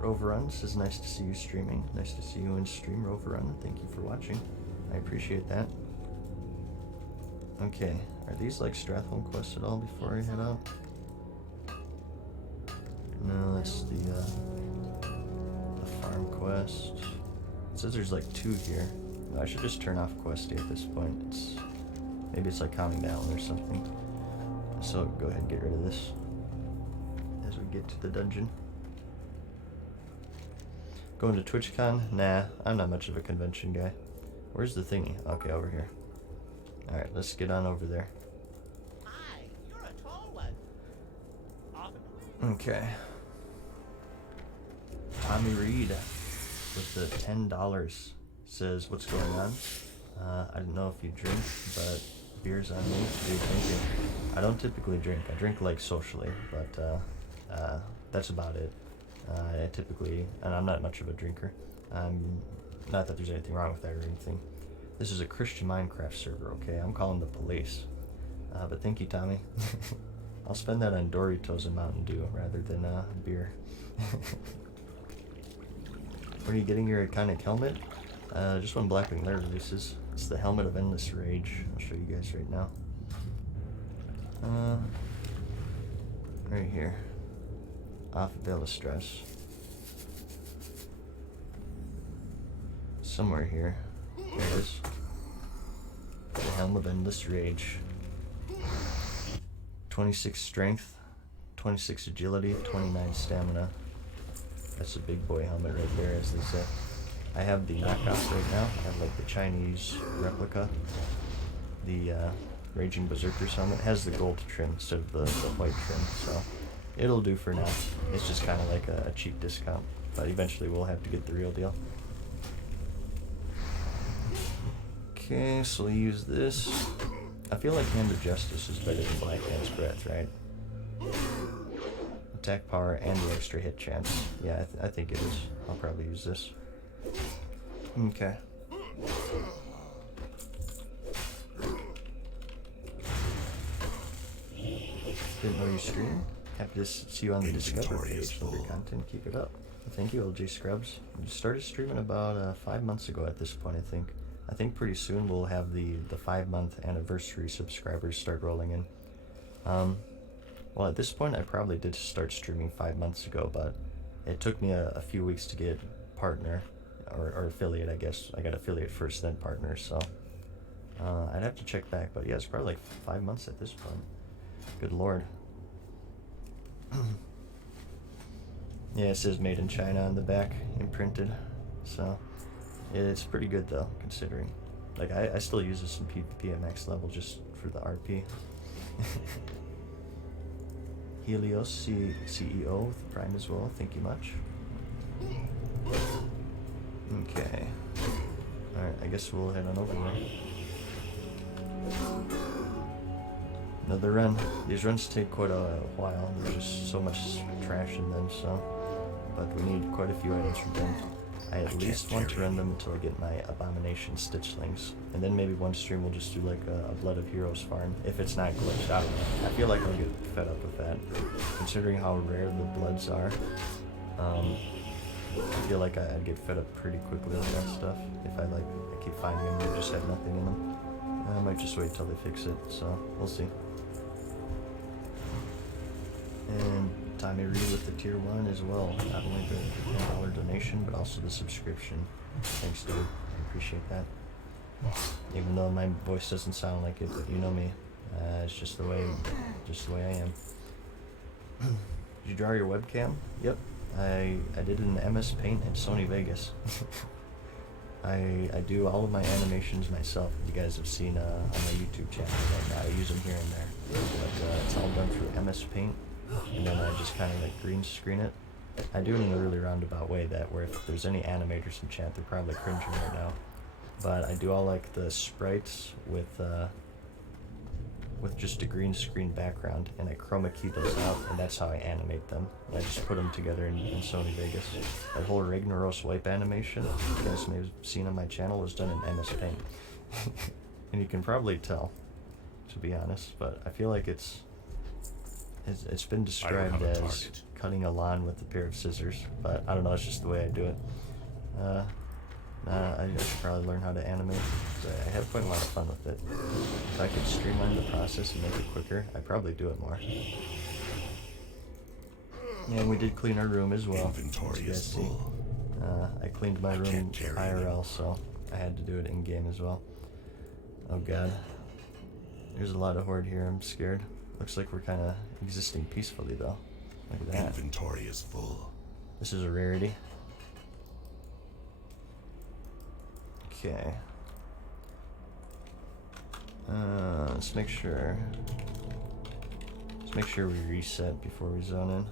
Roverrun says, nice to see you streaming. Nice to see you in stream, Roverrun. Thank you for watching. I appreciate that. Okay, are these like Stratholme quests at all before I head out? No, that's the farm quest. It says there's like 2 here. No, I should just turn off questy at this point. Maybe it's like calming down or something. So go ahead and get rid of this as we get to the dungeon. Going to TwitchCon? Nah, I'm not much of a convention guy. Where's the thingy? Okay, over here. Alright, let's get on over there. Hi, you're a tall one. Off and away. Okay. Tommy Reed with the $10 says, what's going on? I don't know if you drink, but beer's on me. Dude, thank you. I don't typically drink. I drink like socially, but that's about it. I typically, and I'm not much of a drinker. Not that there's anything wrong with that or anything. This is a Christian Minecraft server, okay? I'm calling the police. But thank you, Tommy. I'll spend that on Doritos and Mountain Dew rather than beer. Where are you getting your iconic helmet? Just when Blackwing Lair releases. It's the Helmet of Endless Rage. I'll show you guys right now. Right here. Off Veil of Stress. Somewhere here. There it is. The Helm of Endless Rage. 26 strength, 26 agility, 29 stamina. That's a big boy helmet right there, as they say. I have the knockoff right now. I have like the Chinese replica. The Raging Berserker's helmet has the gold trim instead of the white trim, so it'll do for now. It's just kind of like a cheap discount, but eventually we'll have to get the real deal. Okay, so we'll use this. I feel like Hand of Justice is better than Black Hand's Breath, right? Attack power and the extra hit chance. Yeah, I think it is. I'll probably use this. Okay. Didn't know you stream. Happy to see you on the Discover page. Love your content. Keep it up. Thank you, LJ Scrubs. I started streaming about 5 months ago at this point, I think. I think pretty soon we'll have the 5-month anniversary subscribers start rolling in. Well, at this point I probably did start streaming 5 months ago, but it took me a few weeks to get partner, or affiliate, I guess. I got affiliate first, then partner, so I'd have to check back, but yeah, it's probably like 5 months at this point. Good lord. Yeah, it says made in China on the back, imprinted, so it's pretty good though, considering. Like, I still use this in PvP at max level just for the RP. Helios CEO with the Prime as well, thank you much. Okay. Alright, I guess we'll head on over there. Another run. These runs take quite a while. There's just so much trash in them, so. But we need quite a few items from them. I at least want to run them until I get my Abomination Stitchlings. And then maybe one stream we'll just do like a Blood of Heroes farm, if it's not glitched out. I feel like I'll get fed up with that. Considering how rare the Bloods are, I feel like I'd get fed up pretty quickly with that stuff. If I keep finding them and they just have nothing in them. I might just wait till they fix it, so we'll see. And Tommy Reed with the tier 1 as well. Not only the $10 donation, but also the subscription. Thanks, dude. I appreciate that. Even though my voice doesn't sound like it, but you know me. It's just the way I am. Did you draw your webcam? Yep. I did it in MS Paint and Sony Vegas. I do all of my animations myself. You guys have seen on my YouTube channel right now. I use them here and there. But it's all done through MS Paint. And then I just kind of like green screen it. I do it in a really roundabout way that where if there's any animators in chat, they're probably cringing right now. But I do all like the sprites with just a green screen background, and I chroma key those out, and that's how I animate them. And I just put them together in Sony Vegas. That whole Ragnaros wipe animation, you guys may have seen on my channel, was done in MS Paint. And you can probably tell, to be honest, but I feel like it's been described as cutting a lawn with a pair of scissors, but I don't know, it's just the way I do it. I should probably learn how to animate, because I have quite a lot of fun with it. If I could streamline the process and make it quicker, I'd probably do it more. And we did clean our room as well, as you guys see. I cleaned my room IRL, so I had to do it in-game as well. Oh god. There's a lot of horde here, I'm scared. Looks like we're kind of existing peacefully though. Look at that. Inventory is full. This is a rarity. Okay. Let's make sure. Let's make sure we reset before we zone in.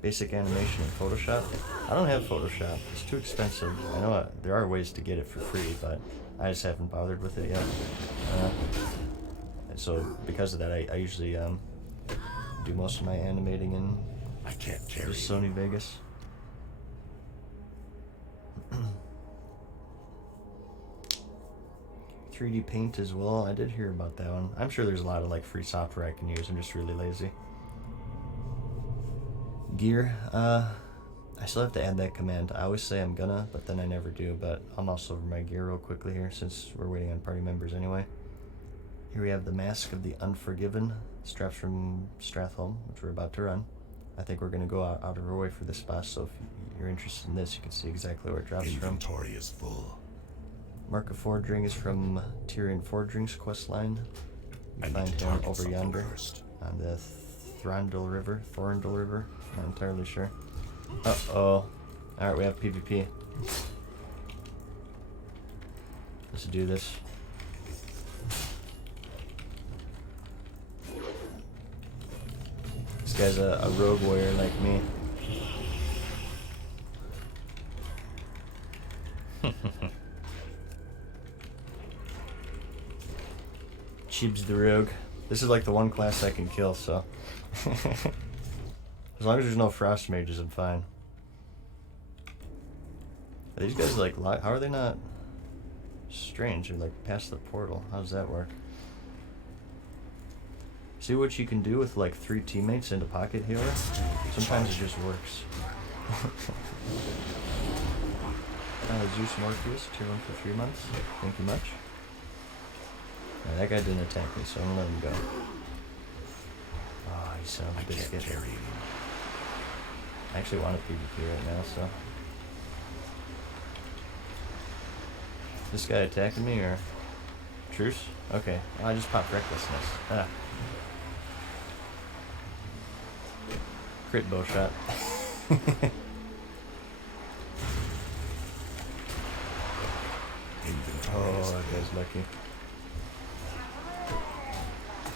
Basic animation in Photoshop. I don't have Photoshop. It's too expensive. I know there are ways to get it for free, but I just haven't bothered with it yet. And so because of that, I usually do most of my animating in I can't carry just Sony Vegas. 3D Paint as well. I did hear about that one. I'm sure there's a lot of like free software I can use. I'm just really lazy. Gear. I still have to add that command. I always say I'm gonna, but then I never do. But I'll mouse over my gear real quickly here since we're waiting on party members anyway. Here we have the Mask of the Unforgiven, straps from Stratholme, which we're about to run. I think we're gonna go out of our way for this boss, so if you're interested in this, you can see exactly where it drops from. Inventory is full. Mark of Forging is from Tyrion Forging's quest line. You find him over yonder on the Thorndil River. Not entirely sure. Uh-oh. Alright, we have PvP. Let's do this. This guy's a rogue warrior like me. Chibs the rogue. This is like the one class I can kill, so. As long as there's no frost mages, I'm fine. Are these guys like, how are they not strange? They're like past the portal. How does that work? See what you can do with like 3 teammates and a pocket healer? Sometimes it just works. Zeus Morpheus, tier 1 for 3 months. Thank you much. Alright, that guy didn't attack me, so I'm gonna let him go. Oh, you son of a biscuit. I actually want a PvP right now, so. This guy attacking me, or? Truce? Okay. Oh, I just popped Recklessness. Ah. Crit bow shot. Oh, that guy's lucky.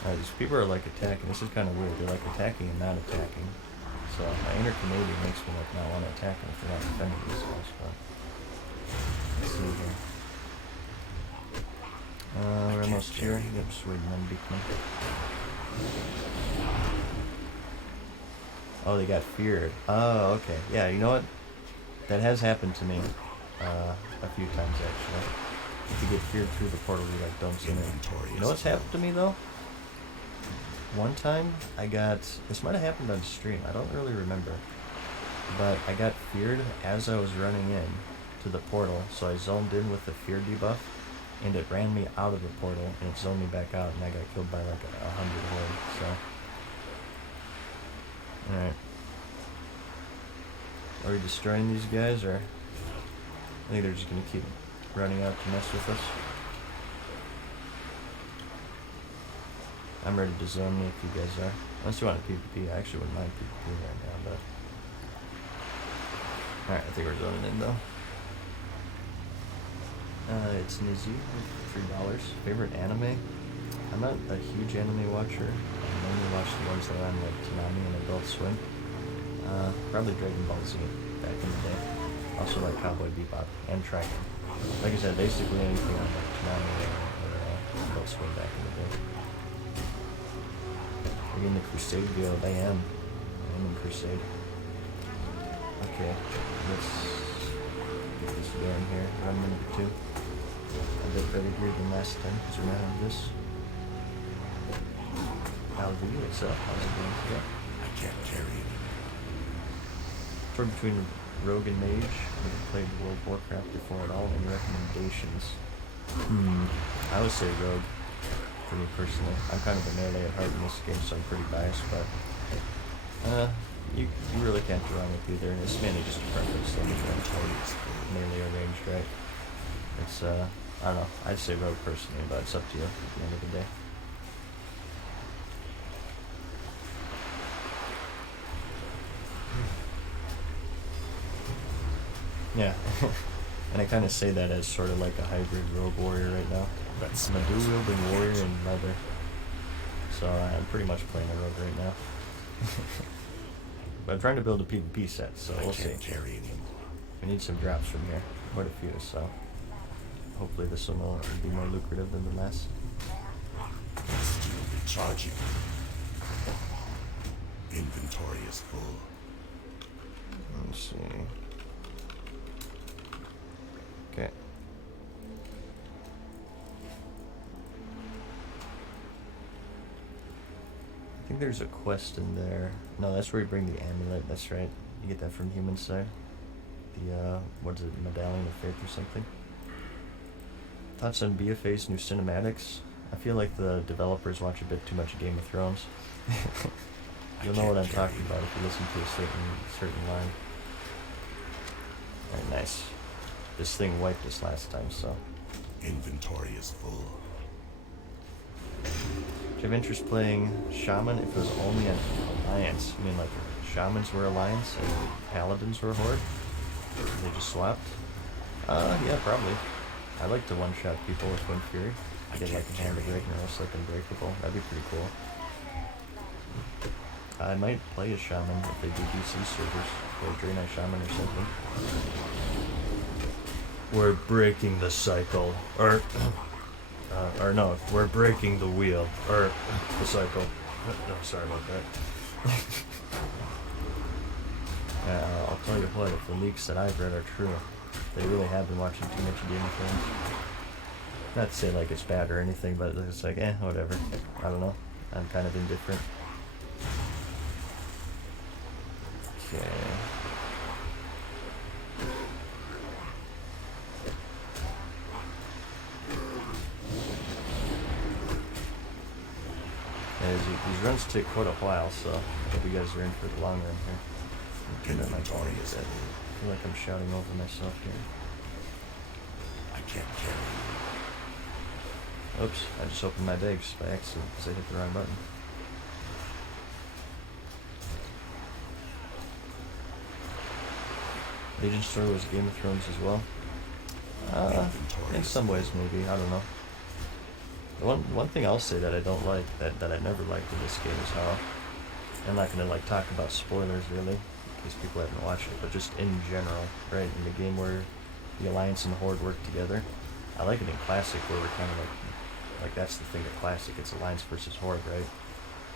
Alright, these people are like attacking. This is kind of weird. They're like attacking and not attacking. So my inner Canadian makes me like not want to attack them if they're not defending these guys. But let's see here. We're almost here. Yep, sweet men beacon. Oh, they got feared. Oh, okay. Yeah, you know what? That has happened to me a few times actually. If you get feared through the portal, you like don't see me. You know what's happened to me though? One time I got, this might have happened on stream, I don't really remember, but I got feared as I was running in to the portal, so I zoned in with the fear debuff, and it ran me out of the portal, and it zoned me back out, and I got killed by like 100 horde, so. Alright. Are we destroying these guys, or? I think they're just gonna keep running out to mess with us. I'm ready to zone me if you guys are. Unless you want a PvP, I actually wouldn't mind PvP right now, but. Alright, I think we're zoning in though. It's Nizzy with $3. Favorite anime? I'm not a huge anime watcher. I mainly watch the ones that are on like Toonami and Adult Swim. Probably Dragon Ball Z back in the day. Also like Cowboy Bebop and Trigun. Like I said, basically anything on like Toonami or Adult Swim back in the day. We're getting the Crusade build. I am in Crusade. Okay, let's get this going here. Run number 2. A bit better gear than last time because we're not on this. LV, what's up? How's it going today? I can't carry it. Torn between Rogue and Mage. I've played World of Warcraft before at all. Any recommendations? I would say Rogue. For me personally, I'm kind of a melee at heart in this game, so I'm pretty biased, but you really can't go wrong with either. It's mainly just a preference. Like it's melee or ranged, right? It's I don't know. I'd say Rogue personally, but it's up to you at the end of the day. Yeah. And I kind of say that as sort of like a hybrid rogue warrior right now. That's I'm a dual-wielding warrior in leather. So I'm pretty much playing a rogue right now. But I'm trying to build a PvP set, so I we'll see. can't carry anymore. We need some drops from here. Quite a few, so hopefully this one will be more lucrative than the last. Still recharging. Inventory is full. Let's see. Okay. I think there's a quest in there. No, that's where you bring the amulet. That's right. You get that from human side. The, what is it, Medallion of Faith or something? Thoughts on BFA's new cinematics? I feel like the developers watch a bit too much Game of Thrones. You'll know what I'm talking about if you listen to a certain line. Alright, nice. This thing wiped us last time, so. Inventory is full. Do you have interest playing Shaman if it was only an Alliance? I mean, like, Shamans were Alliance and Paladins were Horde? They just swapped? Yeah, probably. I like to one-shot people with Wind Fury. I get like a Hand of Ragnaros, like Unbreakable. That'd be pretty cool. I might play a Shaman if they do DC servers. Play Draenei Shaman or something. We're breaking the cycle. Or no, we're breaking the wheel. Or the cycle. No, sorry about that. I'll tell you what, if the leaks that I've read are true, they really have been watching too much Game of Thrones. Not to say like it's bad or anything, but it's like, whatever. I don't know. I'm kind of indifferent. Okay. These runs take quite a while, so I hope you guys are in for the long run here. Turn down my volume a bit. I feel like I'm shouting over myself here. I can't carry. Oops, I just opened my bags by accident because I hit the wrong button. Legion's story was Game of Thrones as well. In some ways maybe, I don't know. The one thing I'll say that I don't like, that I never liked in this game is how, I'm not going to like talk about spoilers really, in case people haven't watched it, but just in general, right, in the game where the Alliance and the Horde work together. I like it in Classic where we're kind of like that's the thing of Classic, it's Alliance versus Horde, right?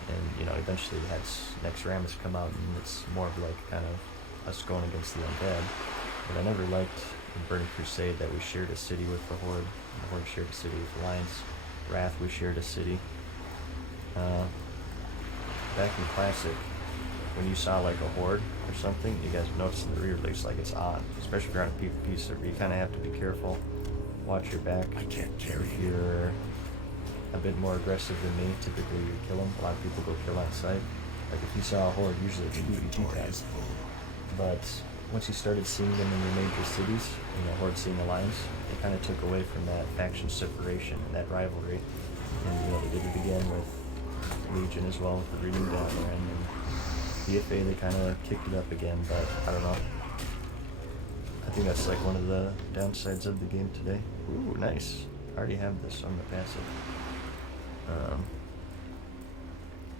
And, you know, eventually we had next Rammus come out and it's more of like kind of us going against the undead. But I never liked in Burning Crusade that we shared a city with the Horde, and the Horde shared a city with Alliance. Wrath, we shared a city. Back in Classic, when you saw like a Horde or something, you guys notice in the re-release like it's on. Especially if you're on a PvP server, you kind of have to be careful. Watch your back. I can't carry. If you're a bit more aggressive than me, typically you kill them. A lot of people go kill on sight. Like if you saw a Horde, usually it's PvP Inventory time. is full. But once you started seeing them in your major cities, you know, Horde seeing Alliance, they kind of took away from that faction separation and that rivalry. And, you know, they did it again with Legion as well, with the Reading down there, and then BFA, they kind of kicked it up again, but I don't know. I think that's like one of the downsides of the game today. Ooh, nice. I already have this, so I'm gonna pass it.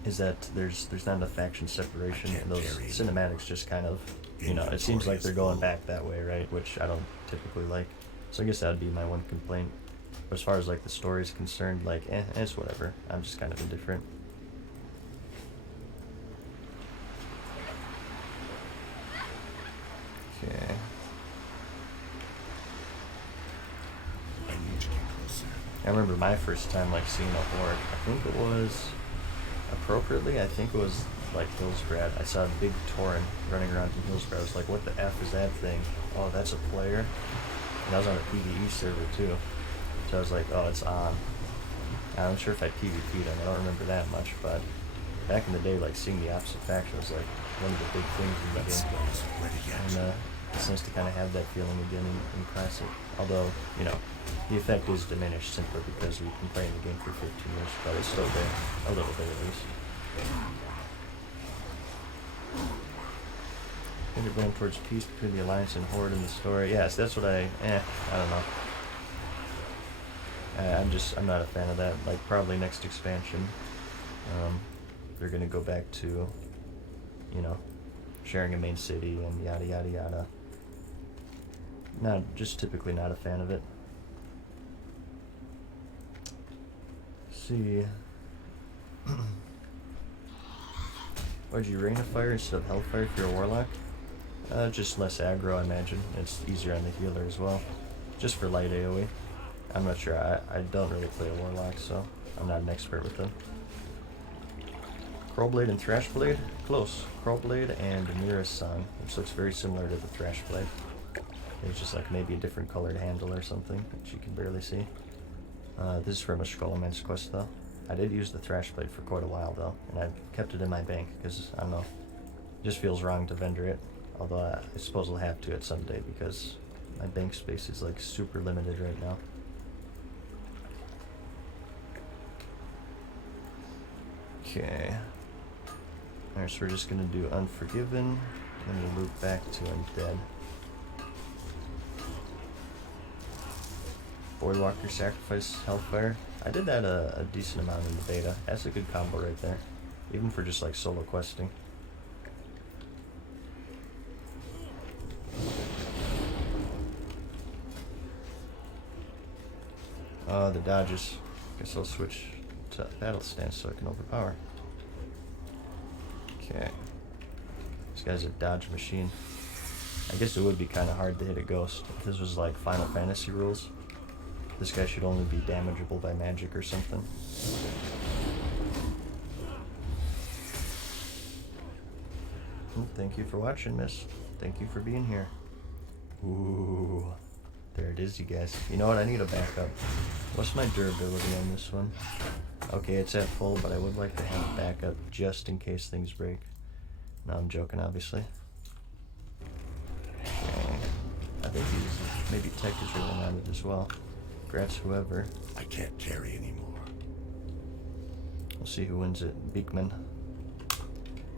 Is that there's not enough faction separation, and those cinematics just kind of, you know, it seems like they're going back that way, right? Which I don't typically like. So I guess that would be my one complaint. But as far as like the story is concerned, like, it's whatever. I'm just kind of indifferent. Okay. I need to get closer. I remember my first time like seeing a Horde. I think it was appropriately. I think it was like Hillsgrad. I saw a big Tauren running around in Hillsgrad. I was like, what the F is that thing? Oh, that's a player. And I was on a PvE server too. So I was like, oh, it's on. I'm not sure if I PvP'd him. I don't remember that much, but back in the day, like seeing the opposite faction was like one of the big things in the Let's game. go. Ready yet? And it's nice to kind of have that feeling again in Classic. Although, you know, the effect is diminished simply because we've been playing the game for 15 years, but it's still there, a little bit at least. They're going towards peace between the Alliance and Horde in the story. Yes, that's what I don't know. I'm not a fan of that. Like, probably next expansion, they're gonna go back to, you know, sharing a main city and yada yada yada. Just typically not a fan of it. Let's see. Why'd you Rain of Fire instead of Hellfire for your Warlock? Just less aggro, I imagine. It's easier on the healer as well. Just for light AoE. I'm not sure. I don't really play a Warlock, so I'm not an expert with them. Crowblade and Thrashblade? Close. Crowblade and Mira's Song, which looks very similar to the Thrashblade. It's just like maybe a different colored handle or something, which you can barely see. This is from a Skullman's quest, though. I did use the Thrashblade for quite a while, though, and I've kept it in my bank, because, I don't know, it just feels wrong to vendor it. Although I suppose I'll have to at some day, because my bank space is, like, super limited right now. Okay. Alright, so we're just gonna do Unforgiven, then we'll loop back to Undead. Voidwalker Sacrifice Hellfire. I did that a decent amount in the beta. That's a good combo right there. Even for just like solo questing. The dodges. Guess I'll switch to battle stance so I can overpower. Okay. This guy's a dodge machine. I guess it would be kind of hard to hit a ghost. If this was like Final Fantasy rules, this guy should only be damageable by magic or something. Thank you for watching, miss. Thank you for being here. Ooh. There it is, you guys. You know what? I need a backup. What's my durability on this one? Okay, it's at full, but I would like to have a backup just in case things break. No, I'm joking, obviously. Okay. I think maybe tech is really on it as well. Grats whoever. I can't carry anymore. We'll see who wins it. Beekman.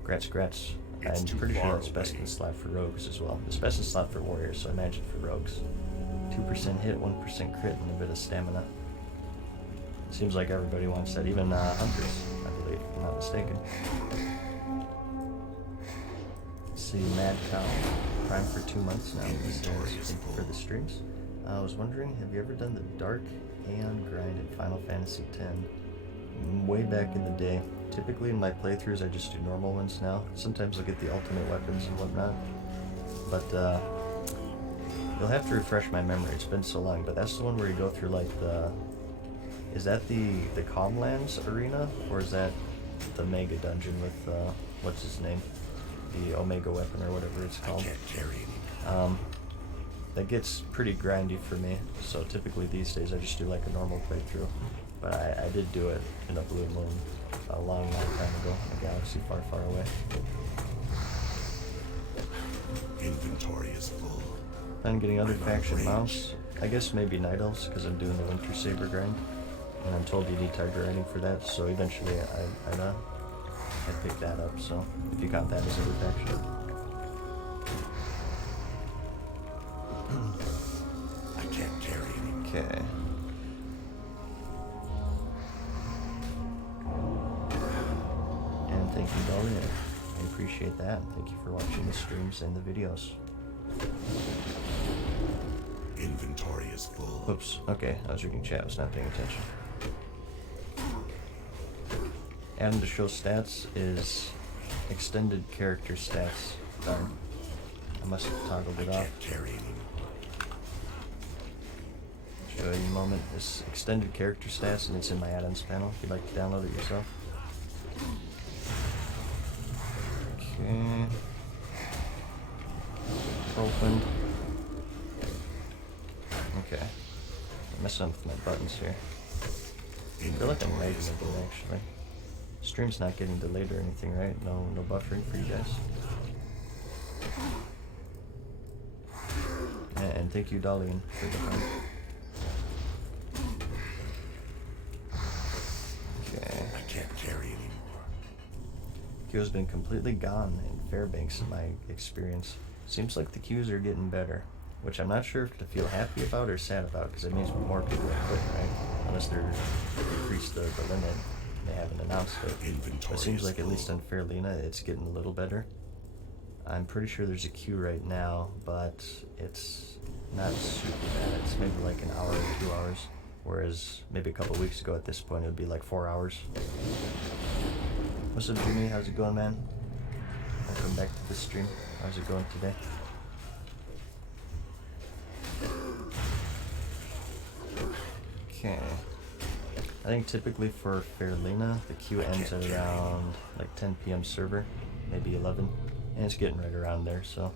Grats. It's I'm too pretty sure far it's best away. in slot for rogues as well. It's best in slot for warriors, so I imagine for rogues. 2% hit, 1% crit, and a bit of stamina. Seems like everybody wants that, even hunters, I believe, if I'm not mistaken. Let's see, Mad Cow, Prime for 2 months now. Inventory is Thank you for the streams. I was wondering, have you ever done the Dark Aeon grind in Final Fantasy X? Way back in the day. Typically in my playthroughs I just do normal ones now. Sometimes I'll get the ultimate weapons and whatnot. But you'll have to refresh my memory, it's been so long, but that's the one where you go through like the... Is that the Calmlands arena? Or is that the Mega Dungeon with, what's his name? The Omega weapon or whatever it's called. I can't carry anymore. That gets pretty grindy for me, so typically these days I just do like a normal playthrough. But I did do it in a blue moon a long time ago in a galaxy far, far away. Inventory is full. I'm getting other I'm out of faction range. mounts. I guess maybe Night Elves, because I'm doing the Winter Saber grind. And I'm told you need Tiger Riding for that, so eventually I'd pick that up, so if you count that as other faction. I can't carry anymore. Okay. And thank you, Dolly. I appreciate that. Thank you for watching the streams and the videos. Inventory is full. Oops. Okay, I was reading chat. I was not paying attention. Adding to show stats is extended character stats. Darn. I must have toggled I it off. can't carry anymore. Show you in a moment. It's extended character stats and it's in my add-ons panel if you'd like to download it yourself. Okay. Whirlwind. Okay. I'm messing up with my buttons here. I feel like I'm lagging a bit actually. Stream's not getting delayed or anything, right? No buffering for you guys. And thank you, Dalian, for the hunt. Okay. I can't carry anymore. Kyo's been completely gone in Fairbanks in my experience. Seems like the queues are getting better, which I'm not sure if to feel happy about or sad about, because it means more people are quitting, right? Unless they're increased the limit. They haven't announced it. But it seems like at least on Fairlena, it's getting a little better. I'm pretty sure there's a queue right now, but it's not super bad. It's maybe like an hour or 2 hours, whereas maybe a couple weeks ago at this point it would be like 4 hours. What's up, Jimmy? How's it going, man? Welcome back to the stream. How's it going today? Okay. I think typically for Fairlena, the queue ends at around like 10 p.m. server, maybe 11. And it's getting right around there, so.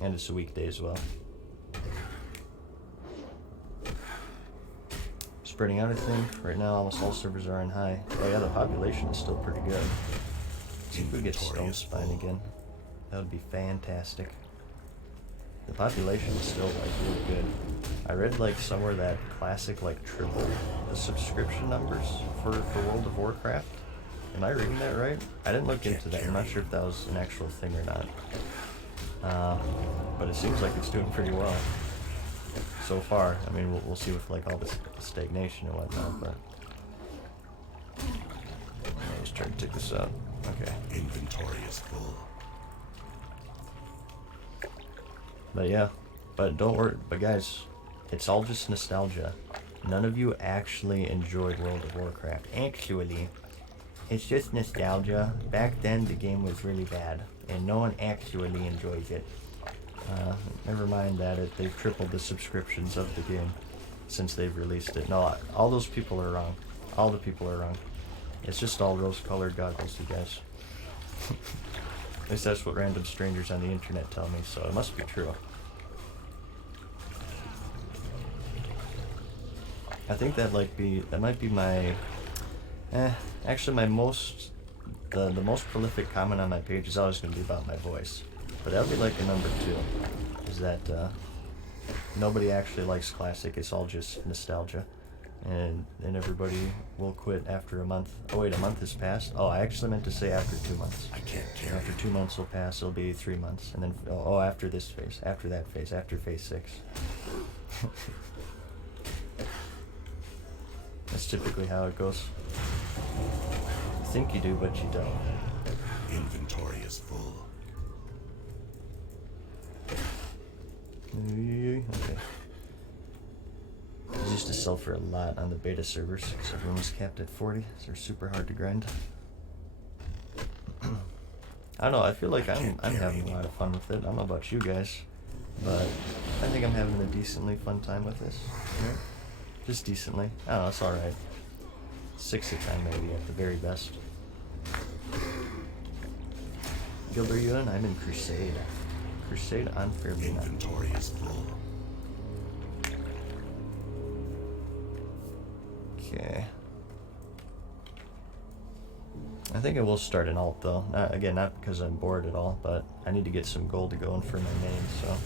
And it's a weekday as well. Spreading out, I think. Right now, almost all servers are on high. Oh yeah, the population is still pretty good. See if we get Stone Spine again. That would be fantastic. The population is still like really good. I read like somewhere that Classic like tripled the subscription numbers for World of Warcraft. Am I reading that right? I didn't look into that. I'm not sure if that was an actual thing or not. But it seems like it's doing pretty well so far. I mean, we'll see with like all this stagnation and whatnot, but let's try to take this out. Okay. Inventory is full. But yeah, but don't worry. But guys, it's all just nostalgia. None of you actually enjoyed World of Warcraft. Actually, it's just nostalgia. Back then, the game was really bad, and no one actually enjoys it. Never mind that they've tripled the subscriptions of the game since they've released it. No, all those people are wrong. All the people are wrong. It's just all rose-colored goggles, you guys. At least that's what random strangers on the internet tell me, so it must be true. I think that might be my actually my most the most prolific comment on my page is always going to be about my voice. But that would be like a number 2, is that nobody actually likes Classic. It's all just nostalgia, and everybody will quit after a month. Oh wait, a month has passed? Oh, I actually meant to say after 2 months. I can't carry. After 2 months will pass, it'll be 3 months, and then after this phase, after that phase, after phase 6. That's typically how it goes. You think you do, but you don't. Inventory is full. Okay. These used to sell for a lot on the beta servers because everyone was capped at 40, so they're super hard to grind. I don't know, I feel like I'm having a lot of fun with it. I don't know about you guys, but I think I'm having a decently fun time with this. You know? Just decently. I don't know, it's alright. 6 a time maybe at the very best. Guild are you in? I'm in Crusade. Crusade on Fairlena. Inventory is full. Okay. I think I will start an alt though. Not because I'm bored at all, but I need to get some gold to go in for my main, so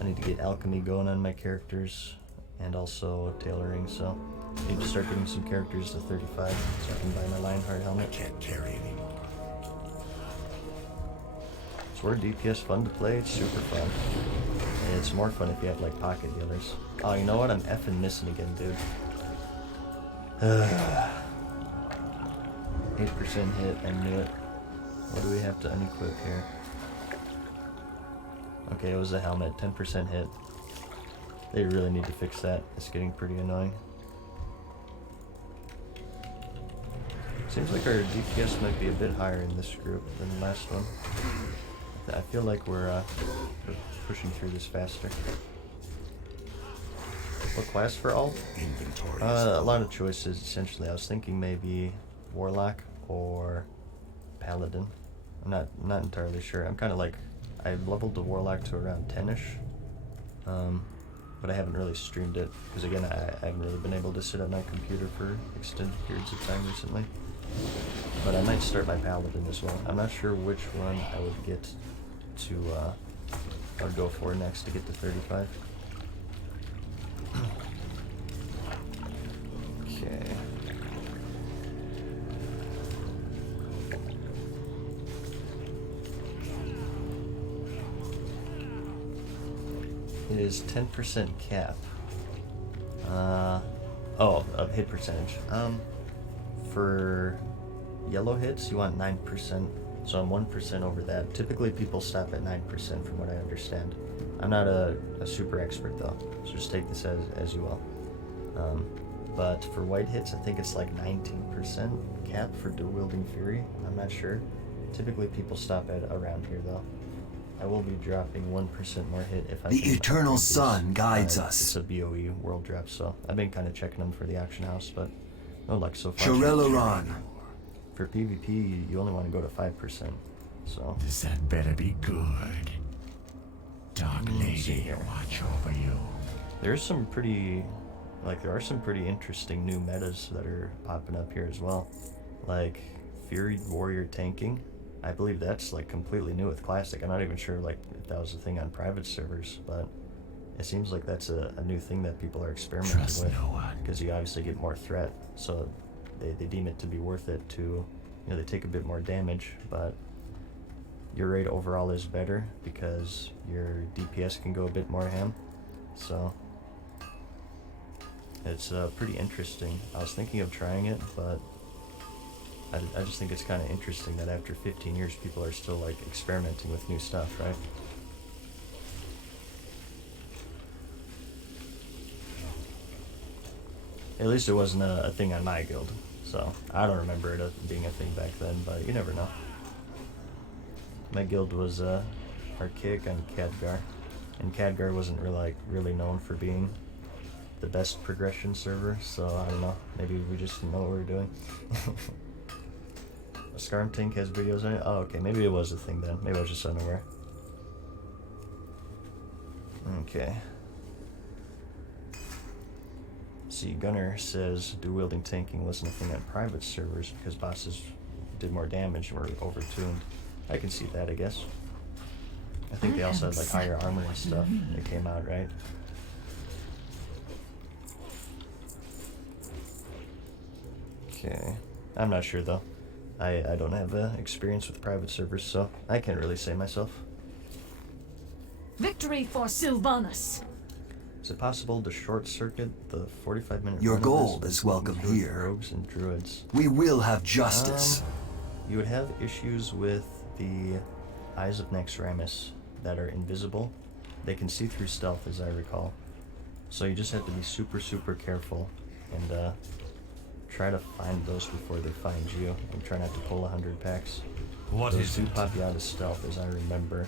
I need to get alchemy going on my characters and also tailoring, so I need to start getting some characters to 35 so I can buy my Lionheart I helmet. can't carry anymore. Sword DPS fun to play, it's super fun. And it's more fun if you have like pocket healers. Oh, you know what? I'm effing missing again, dude. 8% hit, I knew it. What do we have to unequip here? Okay, it was a helmet, 10% hit. They really need to fix that. It's getting pretty annoying. Seems like our DPS might be a bit higher in this group than the last one. I feel like we're pushing through this faster. What class for alt? Inventory. A lot of choices, essentially. I was thinking maybe Warlock or Paladin. I'm not entirely sure. I'm kind of like, I leveled the Warlock to around 10ish, but I haven't really streamed it because again I haven't really been able to sit at my computer for extended periods of time recently. But I might start my Paladin as well. I'm not sure which one I would get to. I would go for next to get to 35. Okay. It is 10% cap. Of hit percentage. For yellow hits, you want 9%, so I'm 1% over that. Typically, people stop at 9%, from what I understand. I'm not a super expert though, so just take this as you will. But for white hits, I think it's like 19% cap for dual wielding fury. I'm not sure. Typically, people stop at around here though. I will be dropping 1% more hit if I The can eternal upgrade sun these. guides us. It's a BOE world drop, so I've been kind of checking them for the auction house, but no luck so far. Shorelaran. For PvP, you only want to go to 5%. So That better be good. Dark see Lady, here. watch over you. there are some pretty interesting new metas that are popping up here as well, like Fury Warrior tanking. I believe that's like completely new with Classic. I'm not even sure like if that was a thing on private servers, but it seems like that's a new thing that people are experimenting Trust with, no one. because you obviously get more threat, so they deem it to be worth it to, they take a bit more damage, but your rate overall is better because your DPS can go a bit more ham. So it's pretty interesting. I was thinking of trying it, but I just think it's kind of interesting that after 15 years people are still like experimenting with new stuff, right? At least it wasn't a thing on my guild, so I don't remember it being a thing back then, but you never know. My guild was archaic on Khadgar, and Khadgar wasn't really known for being the best progression server, so I don't know, maybe we just didn't know what we were doing. Scarm Tank has videos on it? Oh, okay, maybe it was a thing then. Maybe I was just unaware. Okay. See, Gunner says dual-wielding tanking wasn't a thing on private servers because bosses did more damage and were overtuned. I can see that, I guess. I think they also had like higher armor and stuff that came out, right? Okay. I'm not sure though. I don't have experience with private servers, so I can't really say myself. Victory for Sylvanas! Is it possible to short circuit the 45-minute Your run of this gold with is welcome druid here. rogues and druids? We will have justice. You would have issues with the Eyes of Naxxramas that are invisible. They can see through stealth, as I recall. So you just have to be super, super careful and try to find those before they find you, and try not to pull 100 packs. What Those is do it? pop you out of stealth, as I remember.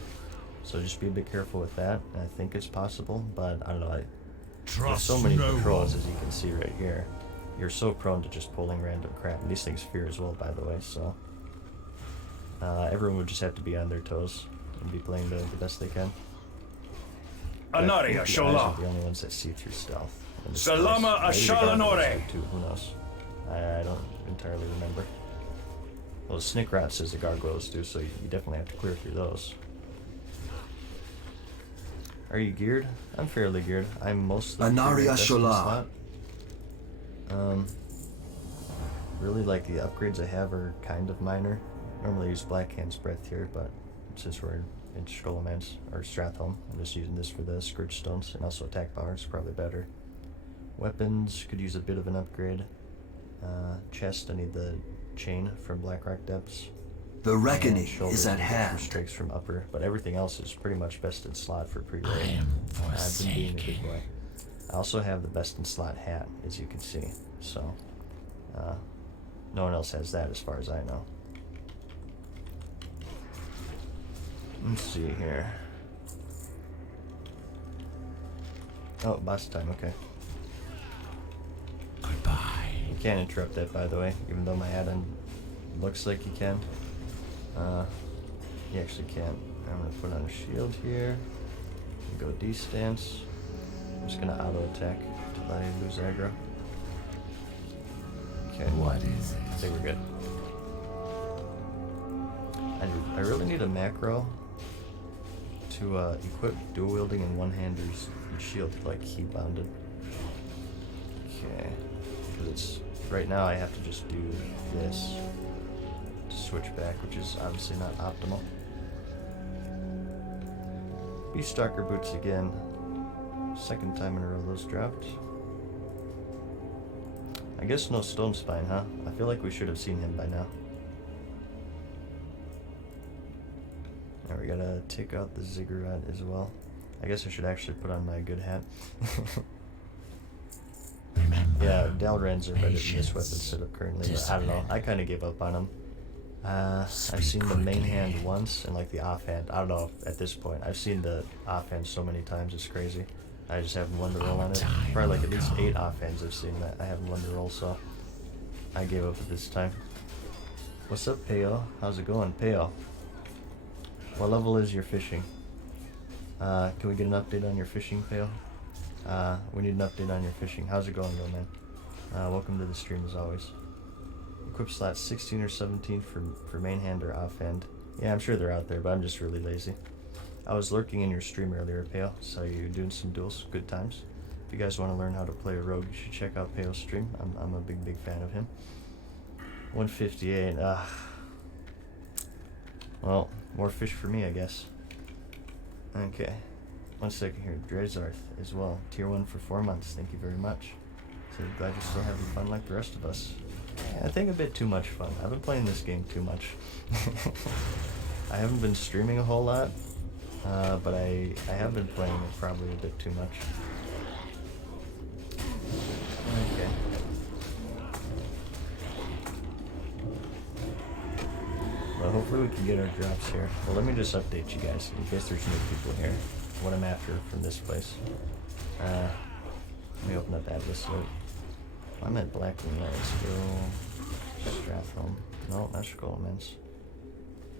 So just be a bit careful with that. And I think it's possible, but I don't know. There's Trust so many no patrols, one. as you can see right here. You're so prone to just pulling random crap. And these things fear as well, by the way, so everyone would just have to be on their toes and be playing the best they can. But I think Anaria the eyes Shola. are the only ones that see through stealth. in this Salama place. Maybe the Gargoyles Ashalanore. do too, who knows? I don't entirely remember. Well, Snickrot says the gargoyles do, so you definitely have to clear through those. Are you geared? I'm fairly geared. I'm mostly Anaria best in Shola. slot. Really, like, the upgrades I have are kind of minor. Normally I use Black Hand's Breath here, but since we're in Scholomance, or Stratholme, I'm just using this for the Scourge Stones, and also attack power is probably better. Weapons could use a bit of an upgrade. Chest, I need the chain from Blackrock Depths. The reckoning And shoulder, is at I get hand. Strikes from upper, but everything else is pretty much best in slot for I pre-raid. am I've been being a big forsaken. boy. I also have the best in slot hat, as you can see, so no one else has that as far as I know. Let's see here. Oh, boss time, okay. Goodbye. You can't interrupt that, by the way, even though my add-on looks like you can. You actually can't. I'm gonna put on a shield here. Go D-stance. I'm just gonna auto-attack until I lose aggro. Okay. What is I it? think we're good. I really need a macro to equip dual wielding and one-handers and shield like heat bounded. Okay, because it's right now I have to just do this to switch back, which is obviously not optimal. Beaststalker boots again. Second time in a row those dropped. I guess no Stone Spine, huh? I feel like we should have seen him by now. Now we gotta take out the ziggurat as well. I guess I should actually put on my good hat. Remember, Yeah, Dalrans are better than this patience, weapon setup currently, but I don't know. I kind of gave up on them. I've seen the main hand once and like the offhand. I don't know at this point. I've seen the offhand so many times, it's crazy. I just haven't won the roll on it. Probably like at least 8 offhands I've seen that I haven't won the roll, so I gave up at this time. What's up, Peo? How's it going, Peo? What level is your fishing? Can we get an update on your fishing, Peo? We need an update on your fishing. How's it going, though, man? Welcome to the stream as always. Equip slots 16 or 17 for main hand or offhand. Yeah, I'm sure they're out there, but I'm just really lazy. I was lurking in your stream earlier, Peo. Saw you doing some duels. Good times. If you guys want to learn how to play a rogue, you should check out Peo's stream. I'm a big fan of him. 158. Well, more fish for me, I guess. Okay. 1 second here. Drazarth as well. Tier 1 for 4 months. Thank you very much. So glad you're still having fun like the rest of us. Yeah, I think a bit too much fun. I've been playing this game too much. I haven't been streaming a whole lot, but I have been playing it probably a bit too much. Okay. Well, hopefully we can get our drops here. Well, let me just update you guys in case there's new people here. What I'm after from this place. Let me open up Atlas Loot. I'm at Blackwing. Let's go Stratholme. No, not Skullman's.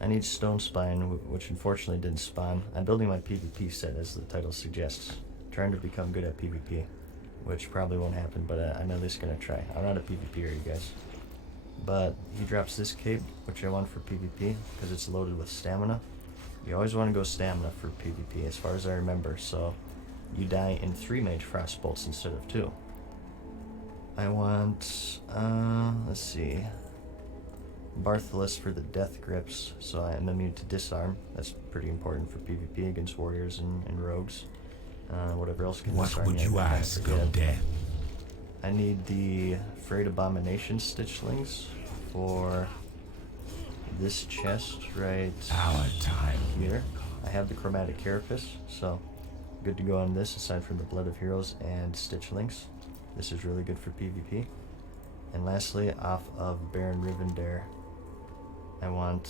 I need Stone Spine, which unfortunately didn't spawn. I'm building my PvP set as the title suggests. Trying to become good at PvP, which probably won't happen, but I'm at least gonna try. I'm not a PvPer, you guys. But he drops this cape, which I want for PvP, because it's loaded with stamina. You always want to go stamina for PvP, as far as I remember, so you die in 3 Mage Frost Bolts instead of 2. I want, let's see, Bartholus for the Death Grips, so I am immune to Disarm. That's pretty important for PvP against warriors and rogues. Whatever else can what disarm would you I'm ask dead. of death? I need the Frayed Abomination Stitchlings for this chest right Our time. here. I have the Chromatic Carapace, so good to go on this aside from the Blood of Heroes and Stitchlings. This is really good for PvP. And lastly, off of Baron Rivendare, I want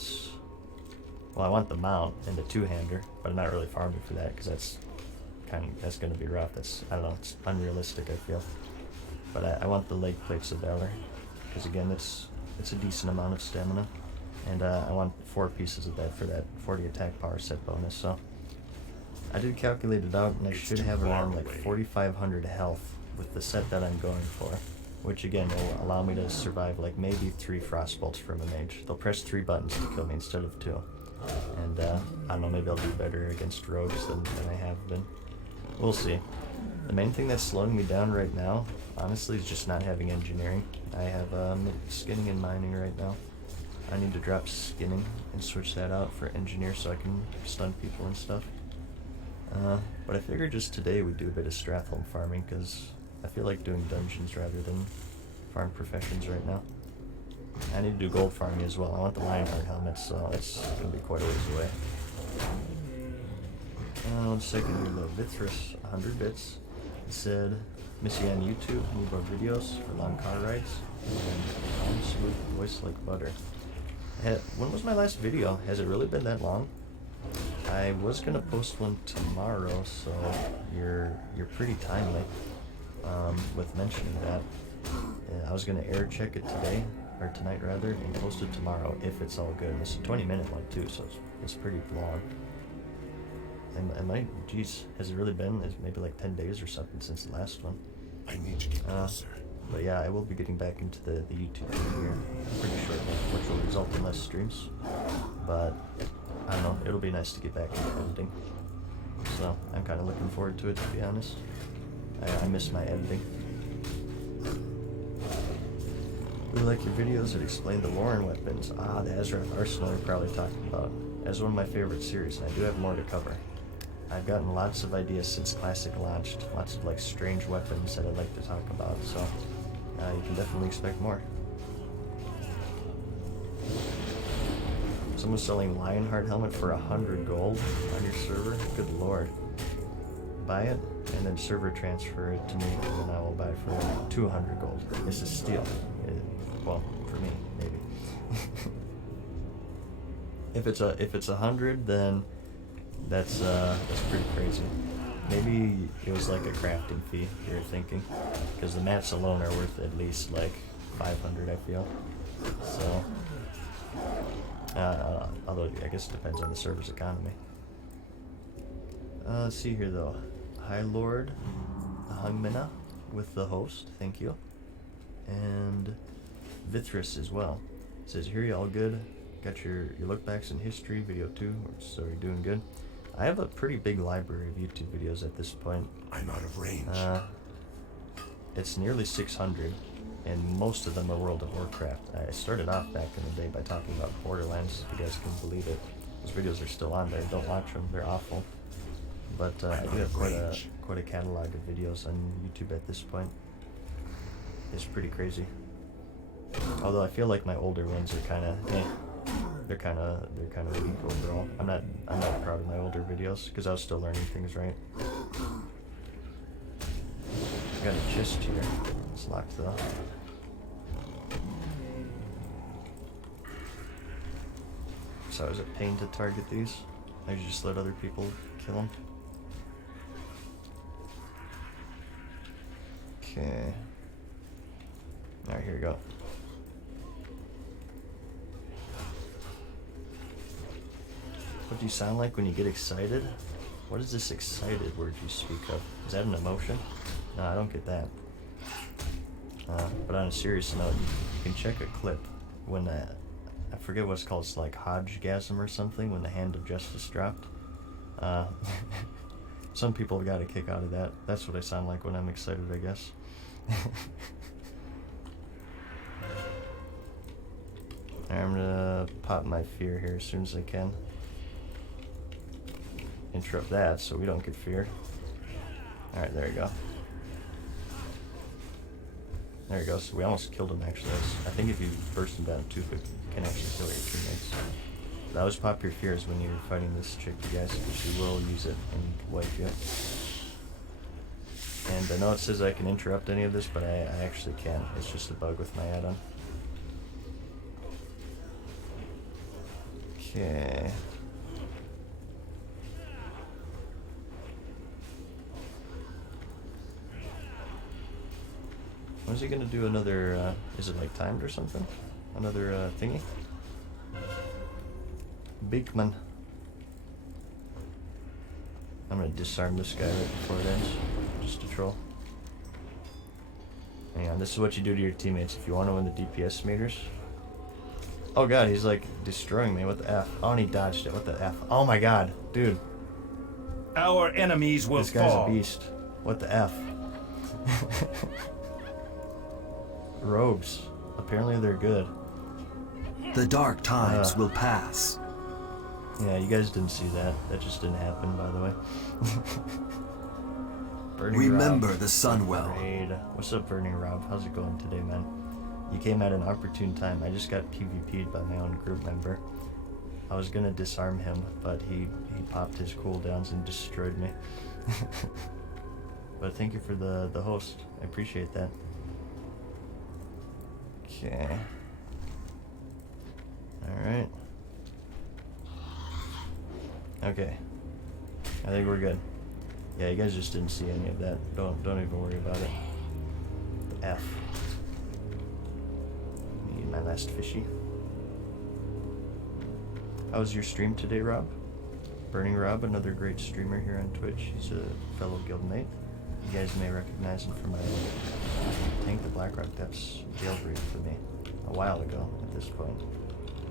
the mount and the 2-hander, but I'm not really farming for that because that's going to be rough. I don't know, it's unrealistic, I feel. But I want the Leg Plates of Valor, because again, it's a decent amount of stamina. And I want 4 pieces of that for that 40 attack power set bonus, so. I did calculate it out, and I should have around like 4,500 health with the set that I'm going for. Which again will allow me to survive like maybe 3 Frostbolts from a mage. They'll press 3 buttons to kill me instead of 2. And I don't know, maybe I'll do better against rogues than I have been. We'll see. The main thing that's slowing me down right now, honestly, is just not having engineering. I have skinning and mining right now. I need to drop skinning and switch that out for engineer so I can stun people and stuff. But I figured just today we'd do a bit of Stratholme farming, because I feel like doing dungeons rather than farm professions right now. I need to do gold farming as well. I want the Lionheart helmet, so that's going to be quite a ways away. 1 second here though. Vithras, 100 bits. It said, miss you on YouTube, need more videos for long car rides, and smooth voice like butter. When was my last video? Has it really been that long? I was gonna post one tomorrow, so you're pretty timely with mentioning that. I was gonna air check it today, or tonight rather, and post it tomorrow if it's all good. It's a 20-minute one too, so it's pretty long. Geez, has it really been? It's maybe like 10 days or something since the last one. I need to get closer. But yeah, I will be getting back into the YouTube here pretty shortly, which will result in less streams. But I don't know, it'll be nice to get back into editing. So I'm kind of looking forward to it, to be honest. I miss my editing. Really like your videos that explain the lore and weapons. The Azeroth Arsenal you're probably talking about. That's one of my favorite series, and I do have more to cover. I've gotten lots of ideas since Classic launched. Lots of like strange weapons that I'd like to talk about. So you can definitely expect more. Someone's selling Lionheart helmet for 100 gold on your server. Good lord. Buy it and then server transfer it to me, and then I will buy it for 200 gold. This is steal. Well, for me, maybe. If it's 100, then that's pretty crazy. Maybe it was like a crafting fee, you're thinking, because the mats alone are worth at least like 500, I feel. So, although I guess it depends on the server's economy. Let's see here though. High Lord Hungmina with the host, thank you, and Vithris as well. It says, here you all good. Got your look backs in history, video 2, so you're doing good. I have a pretty big library of YouTube videos at this point. I'm out of range. It's nearly 600, and most of them are World of Warcraft. I started off back in the day by talking about Borderlands, if you guys can believe it. Those videos are still on there, don't watch them, they're awful. But I do have quite a catalog of videos on YouTube at this point. It's pretty crazy. Although I feel like my older ones are kind of, they're kind of weak overall. I'm not proud of my older videos because I was still learning things, right? I got a chest here. It's locked though. So is it pain to target these? I just let other people kill them. Okay. Alright, here we go. What do you sound like when you get excited? What is this excited word you speak of? Is that an emotion? No, I don't get that. But on a serious note, you can check a clip when I forget what it's called. It's like Hodgegasm or something, when the hand of justice dropped. Some people got a kick out of that. That's what I sound like when I'm excited, I guess. I'm gonna pop my fear here as soon as I can. Interrupt that so we don't get fear. Alright, there we go. There we go. So we almost killed him actually. I think if you burst him down too quick, you can actually kill your teammates. But always pop your fears when you're fighting this chick, you guys, because she will use it and wipe you. And I know it says I can interrupt any of this, but I actually can't. It's just a bug with my add-on. Okay. When is he gonna do another, is it like timed or something? Another thingy? Beekman. I'm gonna disarm this guy right before it ends, just to troll. Hang on, this is what you do to your teammates if you want to win the DPS meters. Oh god, he's like destroying me, what the F? Oh, and he dodged it, what the F? Oh my god, dude. Our enemies will This guy's fall. a beast. What the F? Rogues. Apparently they're good. The dark times will pass. Yeah, you guys didn't see that. That just didn't happen, by the way. Burning Remember Rob. the sun well. Raid. What's up, Burning Rob? How's it going today, man? You came at an opportune time. I just got PvP'd by my own group member. I was gonna disarm him, but he popped his cooldowns and destroyed me. But thank you for the host. I appreciate that. Okay. Alright. Okay. I think we're good. Yeah, you guys just didn't see any of that. Don't even worry about it. The F. Need my last fishy. How was your stream today, Rob? Burning Rob, another great streamer here on Twitch. He's a fellow guildmate. You guys may recognize him from my Tank the Blackrock. That's jailbreak for me a while ago at this point.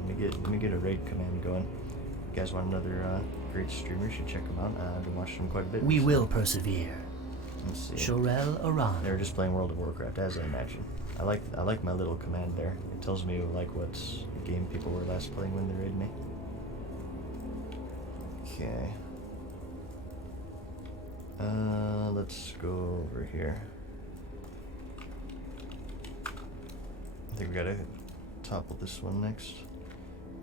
Let me get a raid command going. You guys want another great streamer? You should check him out. I've been watching him quite a bit. We will persevere. Let's see. Shorel Aran. They were just playing World of Warcraft, as I imagine. I like my little command there. It tells me like what game people were last playing when they raid me. Okay. Let's go over here. I think we gotta topple this one next.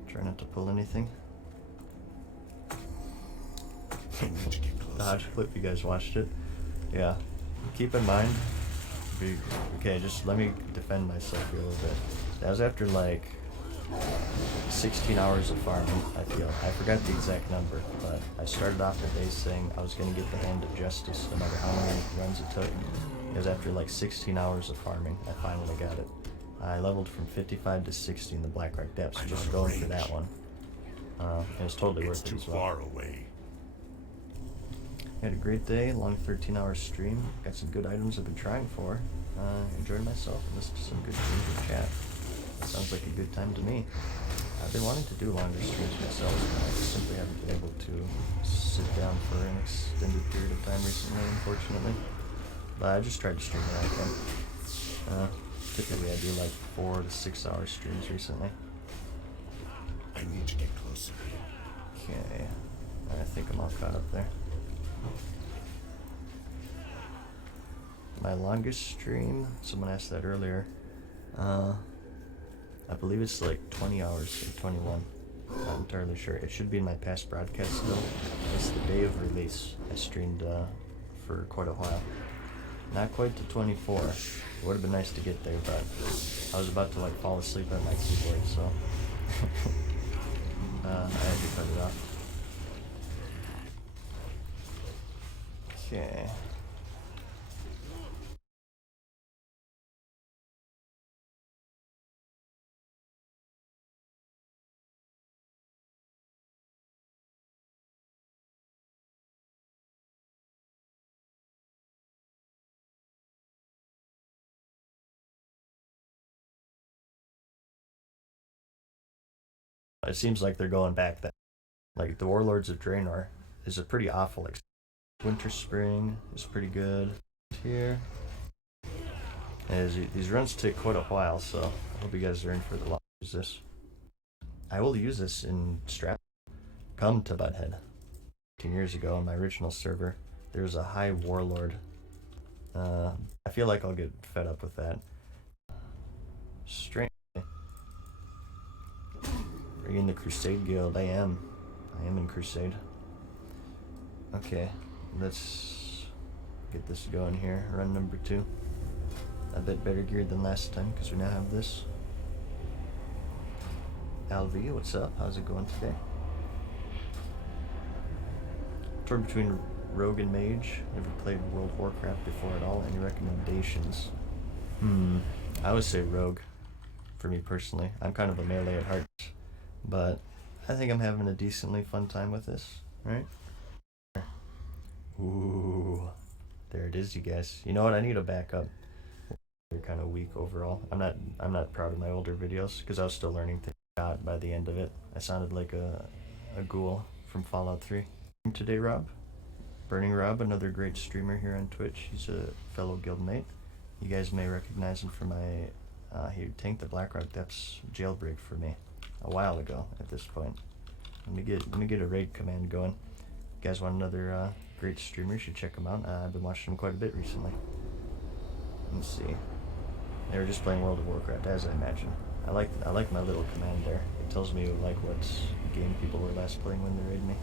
Try not to pull anything. I need to get closer. Dodge flip, you guys watched it? Yeah. Keep in mind, okay, just let me defend myself here a little bit. That was after like 16 hours of farming, I feel. I forgot the exact number, but I started off the day saying I was going to get the Hand of Justice no matter how many runs it took. It was after like 16 hours of farming, I finally got it. I leveled from 55 to 60 in the Blackrock Depths, I'm just out of going for range. that one. It was totally It's worth it too as well. far away. Had a great day, long 13-hour stream. Got some good items I've been trying for. Enjoyed myself and listened to some good streams in chat. Sounds like a good time to me. I've been wanting to do longer streams myself, but I just simply haven't been able to sit down for an extended period of time recently, unfortunately. But I just tried to stream when I can. Typically I do like 4 to 6 hour streams recently. I need to get closer. Okay, I think I'm all caught up there. My longest stream, someone asked that earlier. I believe it's like 20 hours or 21. Not entirely sure. It should be in my past broadcast still. It's the day of release. I streamed for quite a while. Not quite to 24. It would have been nice to get there, but I was about to like fall asleep at my keyboard, so I had to cut it off. Okay. It seems like they're going back then. Like the Warlords of Draenor is a pretty awful Winter Spring is pretty good here. And these runs take quite a while, so I hope you guys are in for the long use this. I will use this in Strat. Come to Butthead. 15 years ago on my original server, there was a high warlord. I feel like I'll get fed up with that. Strange. Bring in the Crusade Guild. I am in Crusade. Okay, let's get this going here. Run number 2. A bit better geared than last time because we now have this. LV, what's up? How's it going today? Torn between Rogue and Mage. Never played World of Warcraft before at all. Any recommendations? I would say Rogue, for me personally. I'm kind of a melee at heart, but I think I'm having a decently fun time with this, right? Ooh, there it is, you guys. You know what? I need a backup. They're kind of weak overall. I'm not proud of my older videos because I was still learning things. God, by the end of it, I sounded like a ghoul from Fallout 3. Today, Rob, Burning Rob, another great streamer here on Twitch. He's a fellow guildmate. You guys may recognize him from my he tanked the Blackrock Depths jailbreak for me a while ago. At this point, let me get a raid command going. You guys want another great streamer? You should check him out. I've been watching him quite a bit recently. Let's see. They were just playing World of Warcraft, as I imagine. I like my little command there. It tells me like what game people were last playing when they raid me.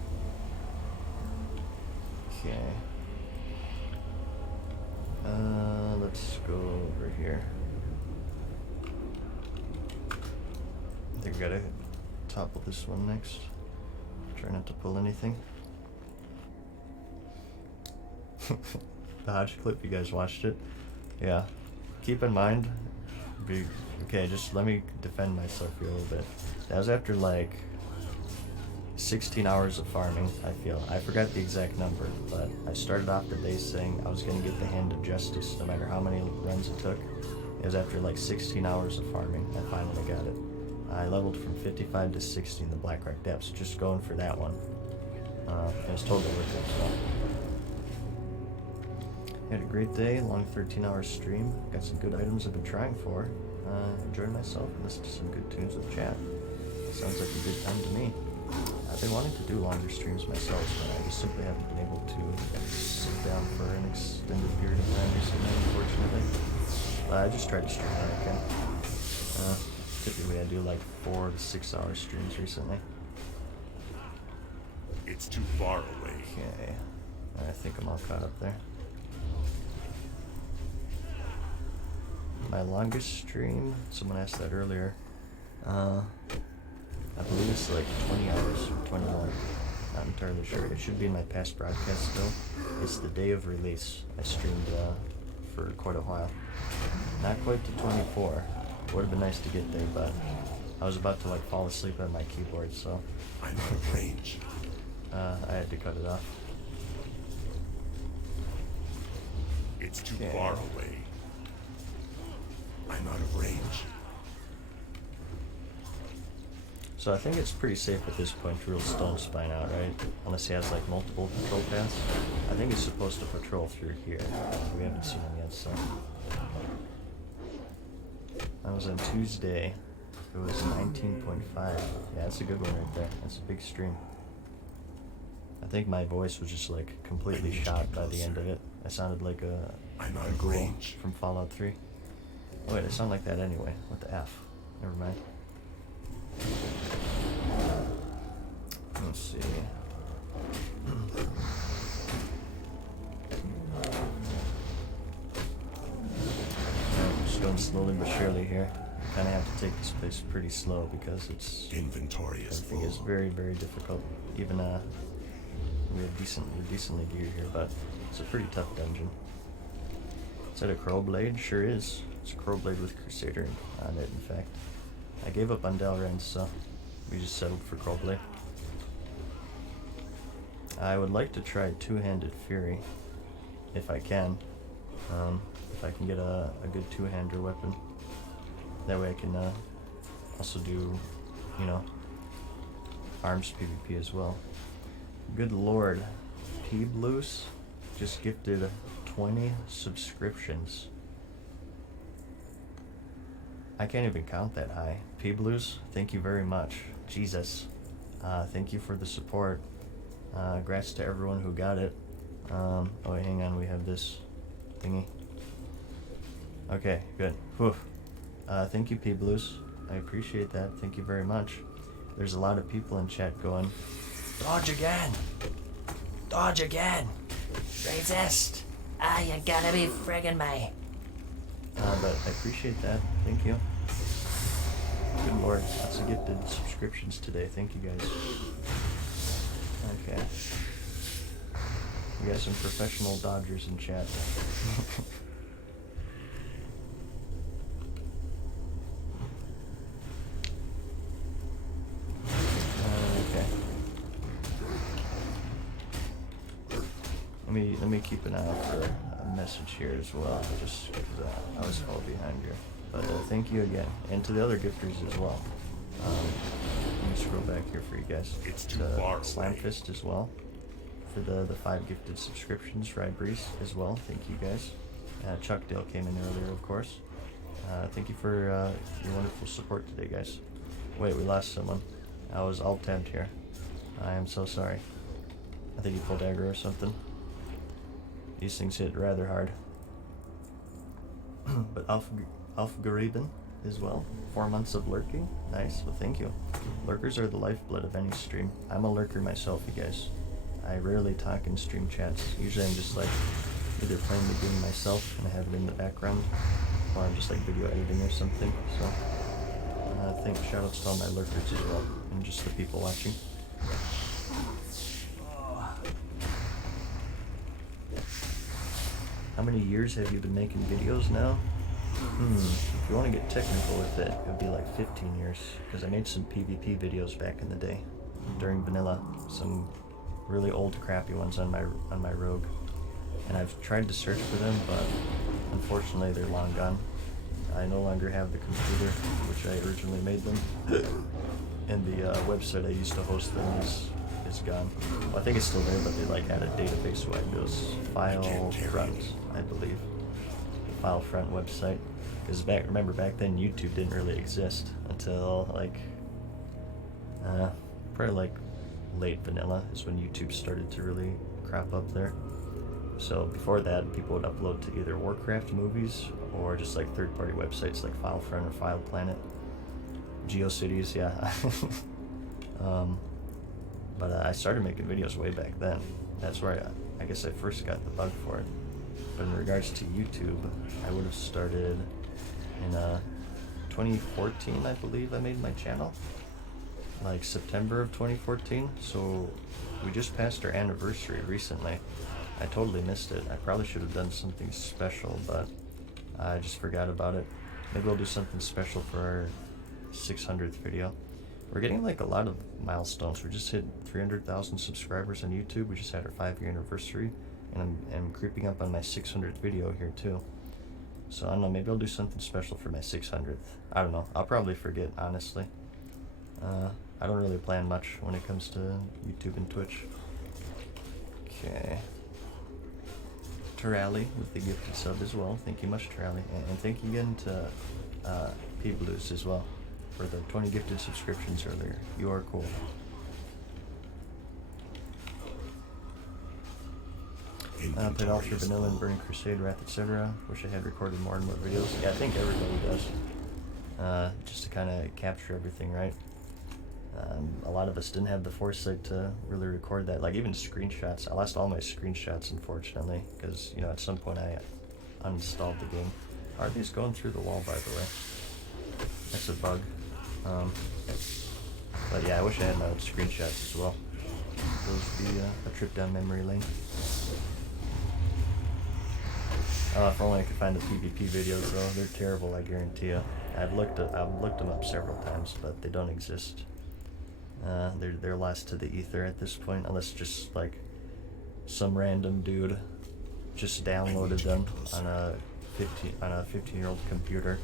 Okay. Let's go over here. I think we gotta topple this one next. Try not to pull anything. Dodge clip, you guys watched it? Yeah. Keep in mind, okay, just let me defend myself here a little bit. That was after like 16 hours of farming, I feel. I forgot the exact number, but I started off the day saying I was going to get the Hand of Justice no matter how many runs it took. It was after like 16 hours of farming, I finally got it. I leveled from 55 to 60 in the Blackrock Depths, just going for that one. It was totally worth it, so. Had a great day, long 13-hour stream. Got some good items I've been trying for. Enjoyed myself and listened to some good tunes with chat. Sounds like a good time to me. I've been wanting to do longer streams myself, but I just simply haven't been able to sit down for an extended period of time recently, unfortunately. But I just try to stream when I can. Typically I do like 4 to 6 hour streams recently. It's too far away. Okay, I think I'm all caught up there. My longest stream, someone asked that earlier, I believe it's like 20 hours or 21. Not entirely sure. It should be in my past broadcast still. It's the day of release. I streamed for quite a while. Not quite to 24. Would have been nice to get there, but I was about to like fall asleep at my keyboard, so I'm out of range. I had to cut it off. It's too Okay. far away. I'm out of range. So I think it's pretty safe at this point to rule Stone Spine out, right? Unless he has like multiple patrol paths. I think he's supposed to patrol through here. We haven't seen him yet, so. That was on Tuesday. It was 19.5. Yeah, that's a good one right there. That's a big stream. I think my voice was just like completely shot by the end of it. I sounded like I'm out a of ghoul range. from Fallout 3. Oh wait, I sound like that anyway. What the F? Never mind. Let's see. Just going slowly but surely here. Kind of have to take this place pretty slow because it's Inventory is everything is full. very, very difficult. Even we're decently geared here, but it's a pretty tough dungeon. Is that a crow blade? Sure is. It's a crow blade with Crusader on it, in fact. I gave up on Delrend, so we just settled for crow blade. I would like to try two-handed Fury, if I can. If I can get a good two-hander weapon. That way I can also do, you know, arms PvP as well. Good lord, P-Blues just gifted 20 subscriptions. I can't even count that high. P-Blues, thank you very much. Jesus. Thank you for the support. Congrats to everyone who got it. Oh wait, hang on, we have this thingy. Okay, good. Whew. Thank you, P-Blues. I appreciate that. Thank you very much. There's a lot of people in chat going, Dodge again! Dodge again! Resist! Ah, you gotta be friggin' me. But I appreciate that. Thank you. Good lord, lots of gifted subscriptions today. Thank you guys. Okay. We got some professional dodgers in chat. Okay. Let me keep an eye out for a message here as well, just because I was fall behind here. But thank you again, and to the other gifters as well. Let me scroll back here for you guys. It's too far away. Slam Fist as well, for the 5 gifted subscriptions. Rybreeze as well, thank you guys. Chuck Dale came in earlier, of course. Thank you for your wonderful support today, guys. Wait, we lost someone. I was alt-tabbed here. I am so sorry. I think he pulled aggro or something. These things hit rather hard. But Alfgariben as well. 4 months of lurking. Nice. Well, thank you. Lurkers are the lifeblood of any stream. I'm a lurker myself, you guys. I rarely talk in stream chats. Usually I'm just like either playing the game myself and I have it in the background, or I'm just like video editing or something. So shoutouts to all my lurkers as well, and just the people watching. How many years have you been making videos now? If you want to get technical with it, it would be like 15 years, because I made some PvP videos back in the day, during vanilla, some really old crappy ones on my Rogue, and I've tried to search for them, but unfortunately they're long gone. I no longer have the computer which I originally made them, and the website I used to host them is gone. Well, I think it's still there, but they like had a database so it was File Front, I believe. The File Front website. Because remember back then YouTube didn't really exist until like probably like late vanilla is when YouTube started to really crop up there. So before that, people would upload to either Warcraft movies or just like third-party websites like FileFriend or FilePlanet, GeoCities, yeah. But I started making videos way back then. That's where I guess I first got the bug for it. But in regards to YouTube, I would have started in 2014, I believe I made my channel. Like September of 2014. So we just passed our anniversary recently. I totally missed it. I probably should have done something special, but I just forgot about it. Maybe we'll do something special for our 600th video. We're getting like a lot of milestones. We just hit 300,000 subscribers on YouTube. We just had our 5-year anniversary, and I'm creeping up on my 600th video here too. So I don't know, maybe I'll do something special for my 600th. I don't know. I'll probably forget, honestly. I don't really plan much when it comes to YouTube and Twitch. Okay. Terali with the gifted sub as well. Thank you much, Terali. And thank you again to P-Blues as well for the 20 gifted subscriptions earlier. You are cool. Played Ultra Vanilla and Burning Crusade, Wrath, etc. Wish I had recorded more and more videos. Yeah, I think everybody does. Just to kind of capture everything, right? A lot of us didn't have the foresight to really record that. Like even screenshots. I lost all my screenshots, unfortunately, because, you know, at some point I uninstalled the game. Are these going through the wall, by the way? That's a bug. But yeah, I wish I had my own screenshots as well. Those would be a trip down memory lane. If only I could find the PvP videos, though. They're terrible, I guarantee you. I've looked them up several times, but they don't exist. They're lost to the ether at this point, unless just like some random dude just downloaded them on a 15-year-old computer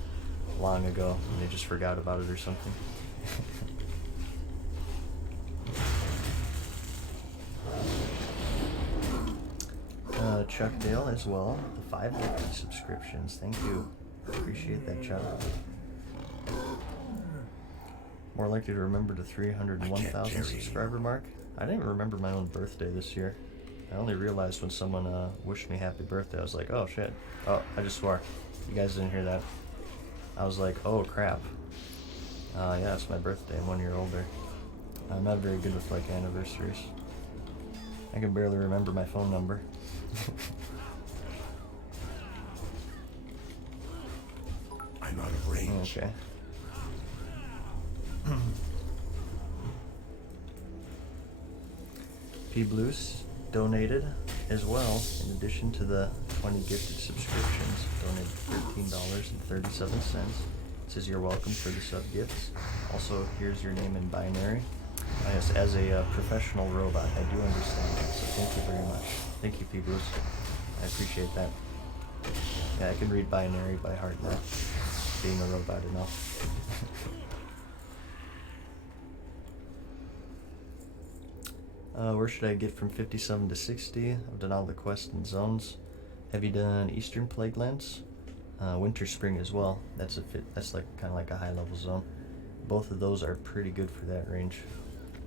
long ago, and they just forgot about it or something. Chuck Dale as well, the 5 gifted subscriptions. Thank you. Appreciate that, Chuck. More likely to remember the 301,000 subscriber mark. I didn't even remember my own birthday this year. I only realized when someone wished me happy birthday. I was like, oh shit. Oh, I just swore. You guys didn't hear that. I was like, oh crap. Yeah, it's my birthday. I'm 1 year older. I'm not very good with like anniversaries. I can barely remember my phone number. I'm out of range. Okay. P-Blues donated as well, in addition to the 20 gifted subscriptions. Donated $13.37. Says you're welcome for the sub gifts. Also, here's your name in binary. Yes, as a professional robot, I do understand that, so thank you very much. Thank you, P-Blues. I appreciate that. Yeah, I can read binary by heart now, being a robot enough. Where should I get from 57 to 60? I've done all the quests and zones. Have you done Eastern Plaguelands? Winter Spring as well. That's like kind of like a high level zone. Both of those are pretty good for that range.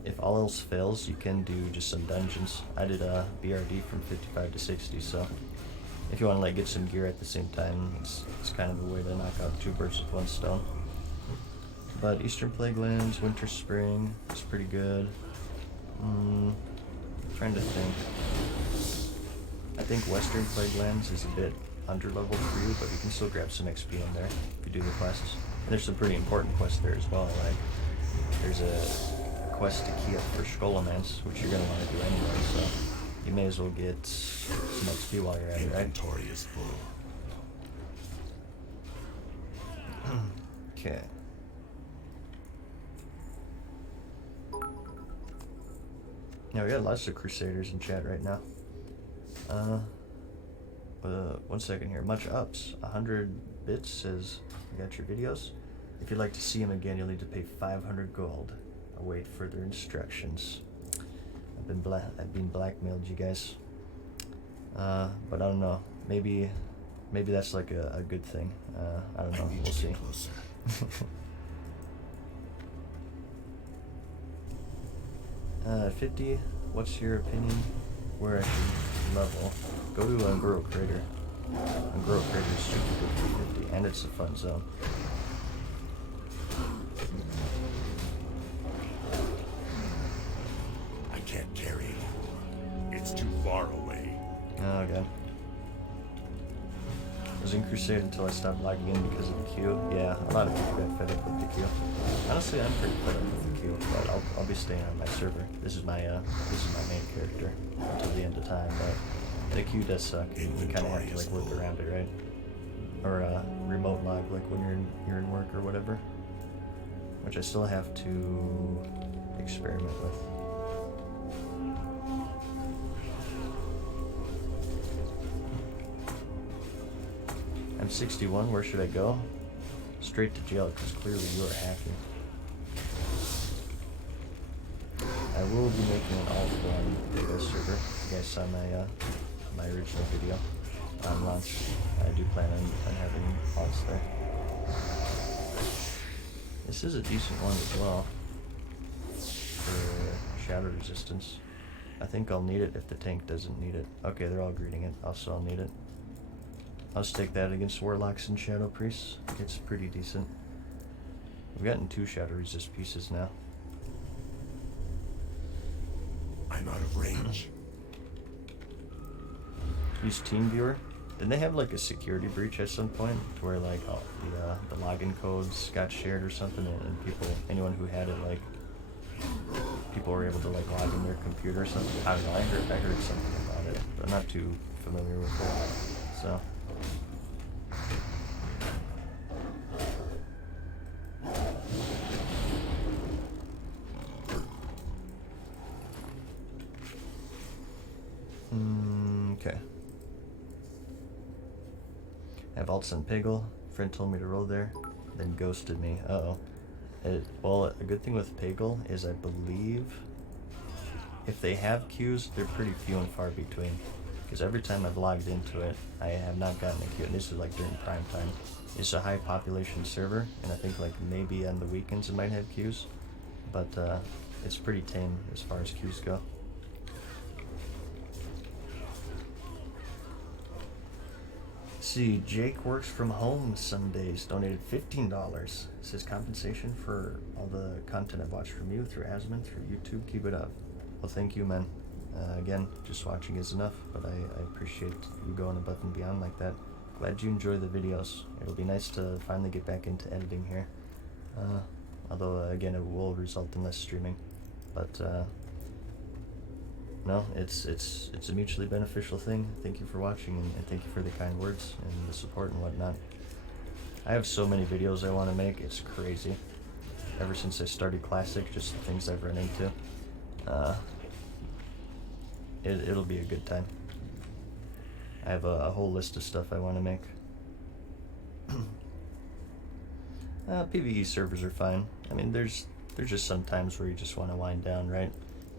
If all else fails, you can do just some dungeons. I did a BRD from 55 to 60, so if you want to like get some gear at the same time, it's kind of a way to knock out 2 birds with 1 stone. But Eastern Plaguelands, Winter Spring is pretty good. Trying to think. I think Western Plaguelands is a bit underleveled for you, but you can still grab some XP in there if you do the quests. And there's some pretty important quests there as well. Like there's a quest to key up for Scholomance, which you're gonna want to do anyway. So you may as well get some XP while you're at it, right? Inventory is full. Okay. Yeah, we got lots of Crusaders in chat right now. 1 second here. Much ups. 100 bits says you got your videos. If you'd like to see them again, you'll need to pay 500 gold. Await further instructions. I've been blackmailed, you guys. But I don't know. Maybe that's like a good thing. I don't know. We'll see. 50. What's your opinion where I should level? Go to Ungoro Crater. Ungoro Crater is super good for 50, and it's a fun zone. I can't carry it. It's too far away. Oh god. I was in Crusade until I stopped logging in because of the queue. Yeah, a lot of people got fed up with the queue. Honestly, I'm pretty fed up with the queue, but I'll be staying on my server. This is my main character until the end of time. But the queue does suck. You kind of have to like work around it, right? Or remote log, like when you're in work or whatever, which I still have to experiment with. I'm 61, where should I go? Straight to jail, because clearly you are hacking. I will be making an alt-one beta server. You guys saw my original video on launch. I do plan on having alts there. This is a decent one as well for shadow resistance. I think I'll need it if the tank doesn't need it. Okay, they're all greeting it. Also, I'll need it. I'll just take that against Warlocks and Shadow Priests. It's pretty decent. We've gotten 2 Shadow Resist pieces now. I'm out of range. Use TeamViewer. Didn't they have like a security breach at some point to where like all the login codes got shared or something, and people, anyone who had it, like people were able to like log in their computer or something? I don't know. I heard something about it, but I'm not too familiar with it. So. Okay. I have alts on Piggle. Friend told me to roll there, then ghosted me. Uh-oh. Well, a good thing with Piggle is I believe if they have queues, they're pretty few and far between. Because every time I've logged into it, I have not gotten a queue. And this is like during prime time. It's a high population server, and I think like maybe on the weekends it might have queues. But it's pretty tame as far as queues go. See, Jake works from home some days, donated $15. Says compensation for all the content I've watched from you through Asmon, through YouTube. Keep it up. Well, thank you, man. Again, just watching is enough, but I appreciate you going above and beyond like that. Glad you enjoy the videos. It'll be nice to finally get back into editing here. Although, again, it will result in less streaming. But, no, it's a mutually beneficial thing. Thank you for watching, and thank you for the kind words and the support and whatnot. I have so many videos I want to make, it's crazy. Ever since I started Classic, just the things I've run into. It'll be a good time. I have a whole list of stuff I want to make. PvE servers are fine. I mean, there's just some times where you just want to wind down, right?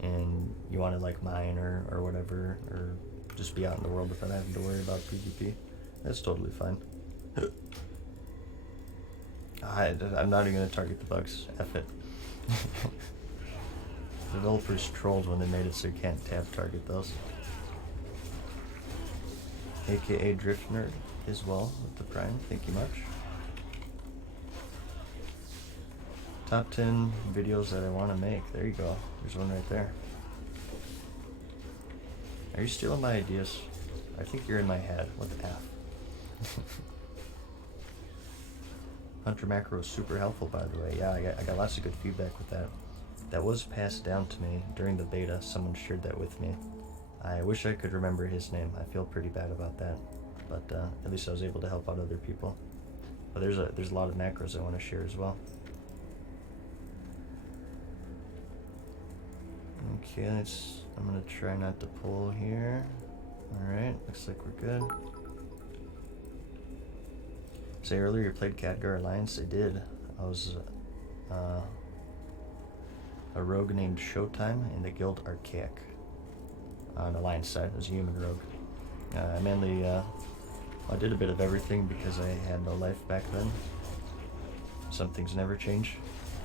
And you want to like mine or whatever, or just be out in the world without having to worry about PvP. That's totally fine. I'm not even going to target the bugs. F it. Developers trolled when they made it so you can't tab target those. AKA Drift Nerd as well with the Prime. Thank you much. Top 10 videos that I want to make. There you go. There's one right there. Are you stealing my ideas? I think you're in my head. What the F? Hunter Macro is super helpful, by the way. Yeah, I got lots of good feedback with that. That was passed down to me during the beta. Someone shared that with me. I wish I could remember his name. I feel pretty bad about that. But at least I was able to help out other people. But there's a lot of macros I want to share as well. Okay, I'm gonna try not to pull here. Alright, looks like we're good. Say earlier you played Khadgar Alliance? I did. I was a rogue named Showtime in the guild Archaic. On Alliance side, it was a human rogue. I mainly, I did a bit of everything because I had no life back then. Some things never change.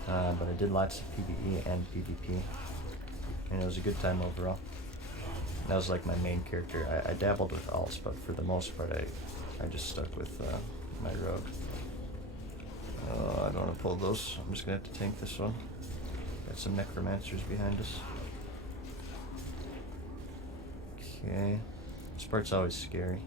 But I did lots of PvE and PvP. and it was a good time overall. That was like my main character. I dabbled with alts, but for the most part, I just stuck with my rogue. I don't want to pull those. I'm just gonna have to tank this one. Got some necromancers behind us. Okay, this part's always scary,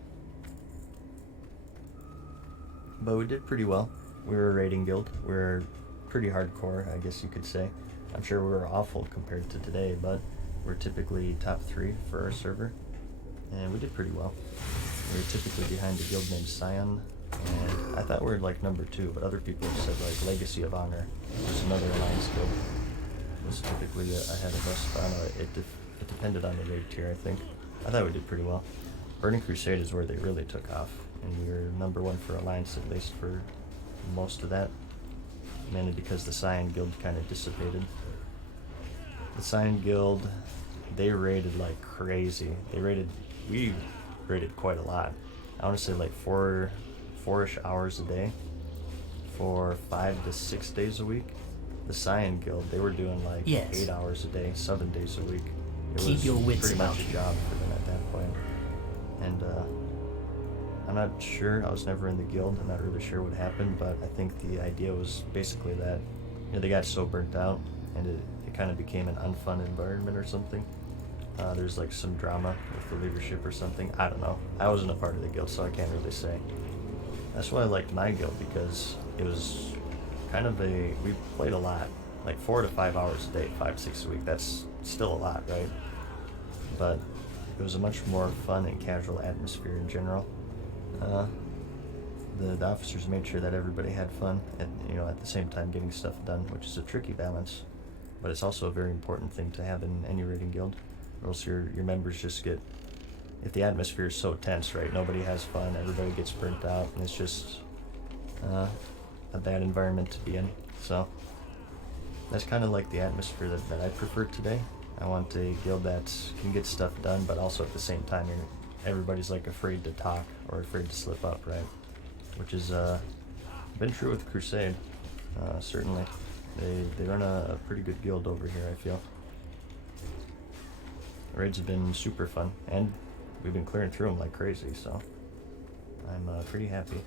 but we did pretty well. We were a raiding guild. We were pretty hardcore, I guess you could say. I'm sure we were awful compared to today, but we're typically top 3 for our server, and we did pretty well. We were typically behind a guild named Scion, and I thought we were like number 2, but other people said like Legacy of Honor, which is another alliance guild, was typically ahead of us. But I don't know, it depended on the raid tier, I think. I thought we did pretty well. Burning Crusade is where they really took off, and we were number 1 for alliance, at least for most of that, mainly because the Scion guild kind of dissipated. The Scion guild, they raided like crazy. We raided quite a lot. I want to say like 4-ish hours a day for 5 to 6 days a week. The Scion guild, they were doing like Yes. 8 hours a day, 7 days a week. It Keep was your wits pretty about much a you. job for them at that point. And I'm not sure. I was never in the guild. I'm not really sure what happened, but I think the idea was basically that they got so burnt out, and it kind of became an unfun environment or something. There's like some drama with the leadership or something. I don't know. I wasn't a part of the guild, so I can't really say. That's why I liked my guild, because it was kind of we played a lot, like 4 to 5 hours a day, 5 to 6 a week. That's still a lot, right? But it was a much more fun and casual atmosphere in general. The officers made sure that everybody had fun, and at the same time getting stuff done, which is a tricky balance, but it's also a very important thing to have in any raiding guild, or else your members just get, if the atmosphere is so tense, right, nobody has fun, everybody gets burnt out, and it's just a bad environment to be in. So that's kind of like the atmosphere that I prefer today. I want a guild that can get stuff done, but also at the same time everybody's like afraid to talk or afraid to slip up, right? Which has been true with Crusade, certainly. They run a pretty good guild over here, I feel. Raids have been super fun, and we've been clearing through them like crazy, so I'm pretty happy.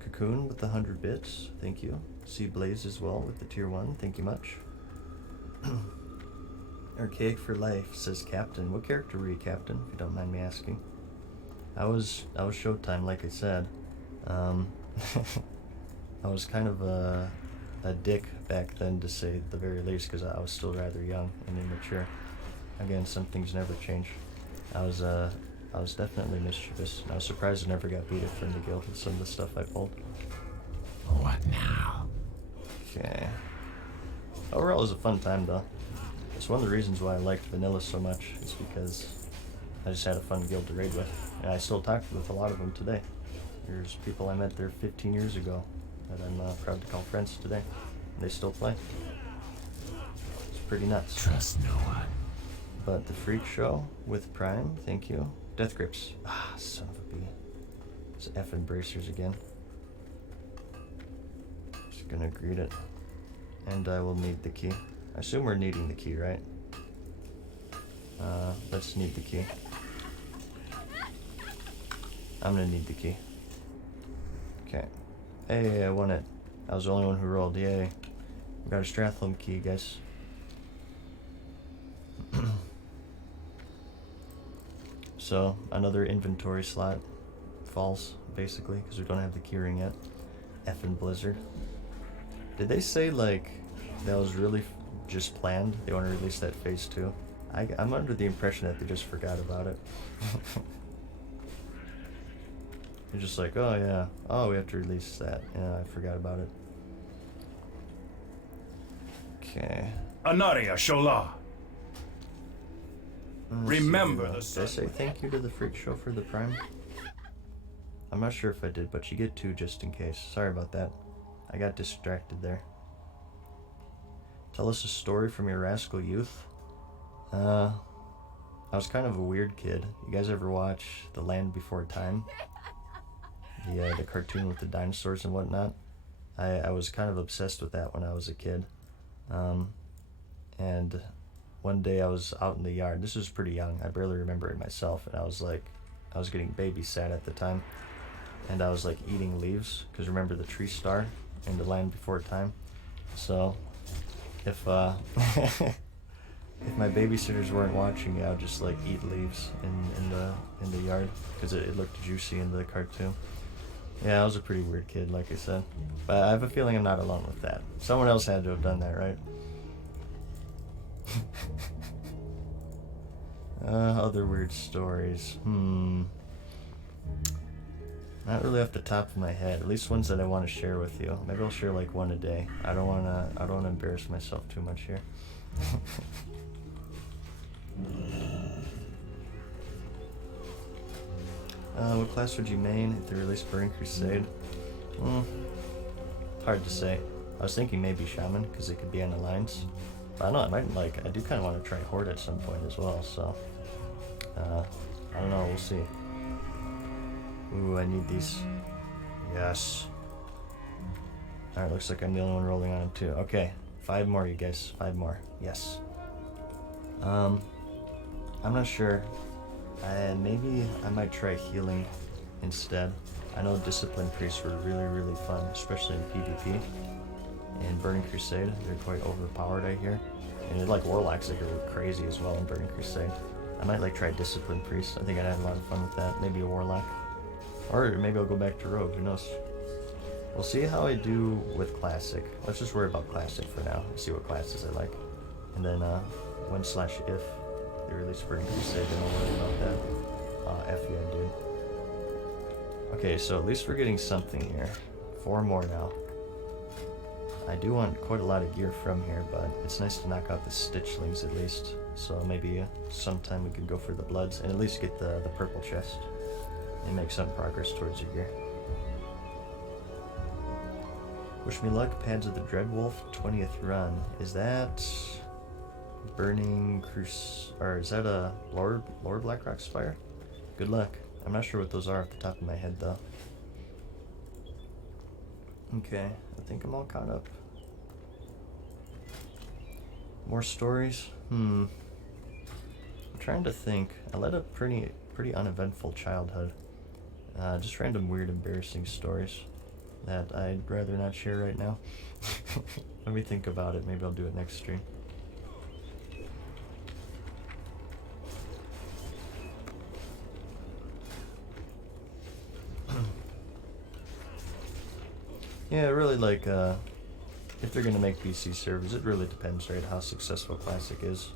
Cocoon with the 100 bits, thank you. Sea Blaze as well with the tier 1, thank you much. Archaic for life, says Captain. What character were you, Captain, if you don't mind me asking? I was Showtime, like I said. I was kind of a dick back then, to say the very least, because I was still rather young and immature. Again, some things never change. I was definitely mischievous, and I was surprised I never got beat up from the guild with some of the stuff I pulled. What now? Okay. Overall, it was a fun time, though. It's one of the reasons why I liked Vanilla so much, is because I just had a fun guild to raid with. And I still talk with a lot of them today. There's people I met there 15 years ago that I'm proud to call friends today. And they still play. It's pretty nuts. Trust no one. But the Freak Show with Prime, thank you. Death Grips. Ah, son of a bee. It's effing bracers again. Just gonna greet it. And I will need the key. I assume we're needing the key, right? Let's need the key. I'm gonna need the key. Okay. Hey, I won it. I was the only one who rolled. Yay. We got a Stratholme key, guys. So, another inventory slot falls, basically, because we don't have the keyring yet. Effing Blizzard. Did they say, like, that was really just planned? They want to release that phase 2? I'm under the impression that they just forgot about it. They're just like, oh yeah, oh we have to release that. Yeah, I forgot about it. Okay. Anaria Shola. Let's Remember see, the did I say thank you to the Freak Show for the Prime? I'm not sure if I did, but you get 2 just in case. Sorry about that. I got distracted there. Tell us a story from your rascal youth. I was kind of a weird kid. You guys ever watch The Land Before Time? The cartoon with the dinosaurs and whatnot? I was kind of obsessed with that when I was a kid. And one day I was out in the yard. This was pretty young. I barely remember it myself. And I was getting babysat at the time. And I was like eating leaves. Because remember the tree star in the Land Before Time? So if if my babysitters weren't watching me, I would just like eat leaves in the yard. Because it looked juicy in the cartoon. Yeah, I was a pretty weird kid, like I said. But I have a feeling I'm not alone with that. Someone else had to have done that, right? Other weird stories. Not really off the top of my head. At least ones that I want to share with you. Maybe I'll share like one a day. I don't wanna embarrass myself too much here. What class would you main if they released Burning Crusade? Hard to say. I was thinking maybe Shaman, because it could be on Alliance. But I don't know, I do kind of want to try Horde at some point as well, so... I don't know, we'll see. Ooh, I need these. Yes. Alright, looks like I'm the only one rolling on them too. Okay, 5 more, you guys. 5 more. Yes. I'm not sure. Maybe I might try healing instead. I know Discipline Priests were really, really fun, especially in PvP. In Burning Crusade, they're quite overpowered, I hear. And like Warlocks, like, are crazy as well in Burning Crusade. I might like try Discipline Priest. I think I'd have a lot of fun with that. Maybe a Warlock. Or maybe I'll go back to Rogue, who knows. We'll see how I do with Classic. Let's just worry about Classic for now. See what classes I like. And then when/if they release Burning Crusade, then I'll worry about that. F yeah, dude. Okay, so at least we're getting something here. 4 more now. I do want quite a lot of gear from here, but it's nice to knock out the Stitchlings at least. So maybe sometime we could go for the Bloods and at least get the purple chest and make some progress towards your gear. Wish me luck, Pads of the Dreadwolf, 20th run. Is that Burning Crusade, or is that a Lord Blackrock Spire? Good luck. I'm not sure what those are off the top of my head though. Okay, I think I'm all caught up. More stories? I'm trying to think. I led a pretty uneventful childhood. Just random weird, embarrassing stories that I'd rather not share right now. Let me think about it. Maybe I'll do it next stream. Yeah, really like, if they're gonna make PC servers, it really depends, right, how successful Classic is.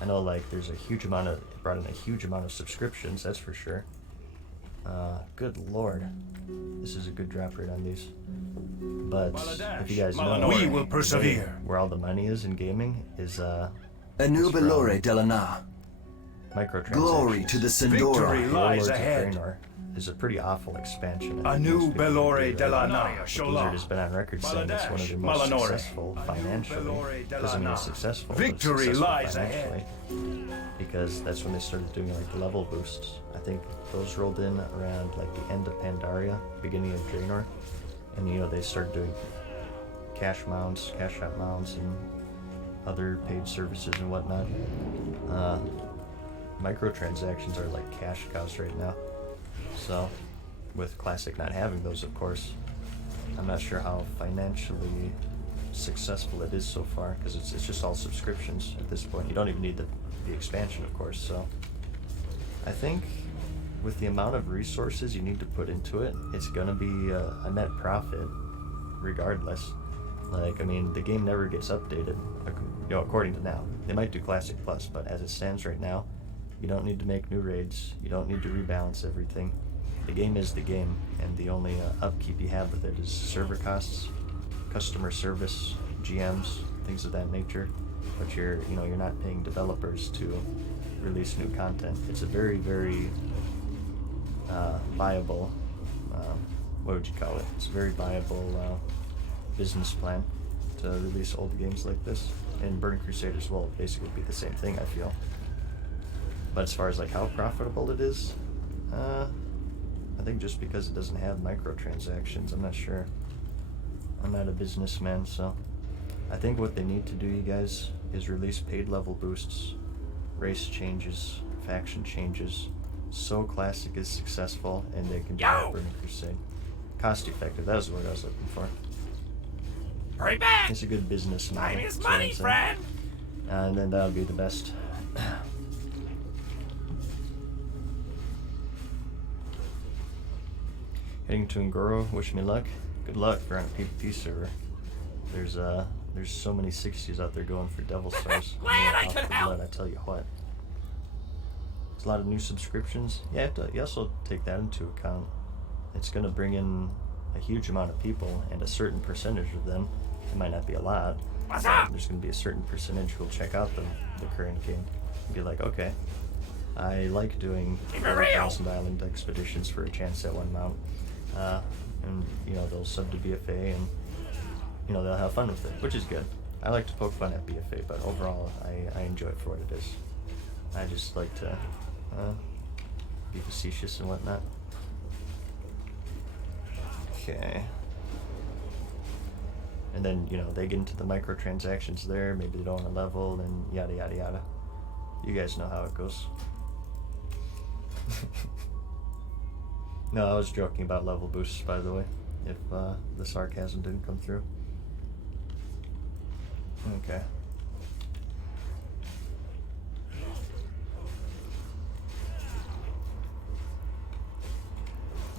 I know, like, there's a huge amount of, it brought in a huge amount of subscriptions, that's for sure. Good lord. This is a good drop rate on these. But, if you guys know, We will persevere. where all the money is in gaming is, Anubelore Delana. microtransactions. Glory to the Victory Sindora. lies Warlords of ahead. Draenor is a pretty awful expansion. Anu Belore Delana Blizzard has been on record saying it's one of their most Malanore. successful financially. Doesn't mean successful. but Victory successful lies financially. Because that's when they started doing like the level boosts. I think those rolled in around like the end of Pandaria, beginning of Draenor, and you know they started doing cash mounts, cash out mounts, and other paid services and whatnot. Microtransactions are like cash cows right now. So, with Classic not having those, of course, I'm not sure how financially successful it is so far, because it's just all subscriptions at this point. You don't even need the expansion, of course, so I think with the amount of resources you need to put into it, it's gonna be a net profit regardless. Like, I mean, the game never gets updated, you know, according to now. They might do Classic Plus, but as it stands right now, you don't need to make new raids, you don't need to rebalance everything. The game is the game, and the only upkeep you have with it is server costs, customer service, GMs, things of that nature. But you're not paying developers to release new content. It's a very, very viable, what would you call it? It's a very viable business plan to release old games like this. And Burning Crusade as well, basically be the same thing, I feel. But as far as like how profitable it is, I think just because it doesn't have microtransactions, I'm not sure. I'm not a businessman, so I think what they need to do, you guys, is release paid level boosts, race changes, faction changes, so Classic is successful and they can do a Burning Crusade. Cost effective, that was the word I was looking for. Hurry back! It's a good business model. Time is that's what I'm money, saying. friend! And then that'll be the best. Heading to Ngoro, wish me luck. Good luck, we're on a PvP server. There's so many 60s out there going for Devil Stars. Glad I Off could the help. blood, I tell you what. There's a lot of new subscriptions. Yeah, you also take that into account. It's going to bring in a huge amount of people, and a certain percentage of them, it might not be a lot, What's but up? there's going to be a certain percentage who will check out the current game and be like, okay, I like doing Keep it real. 1,000 island expeditions for a chance at one mount. And, you know, they'll sub to BFA and, you know, they'll have fun with it, which is good. I like to poke fun at BFA, but overall, I enjoy it for what it is. I just like to be facetious and whatnot. Okay. And then, you know, they get into the microtransactions there, maybe they don't want to level, and yada yada yada. You guys know how it goes. No, I was joking about level boosts, by the way, if the sarcasm didn't come through. Okay.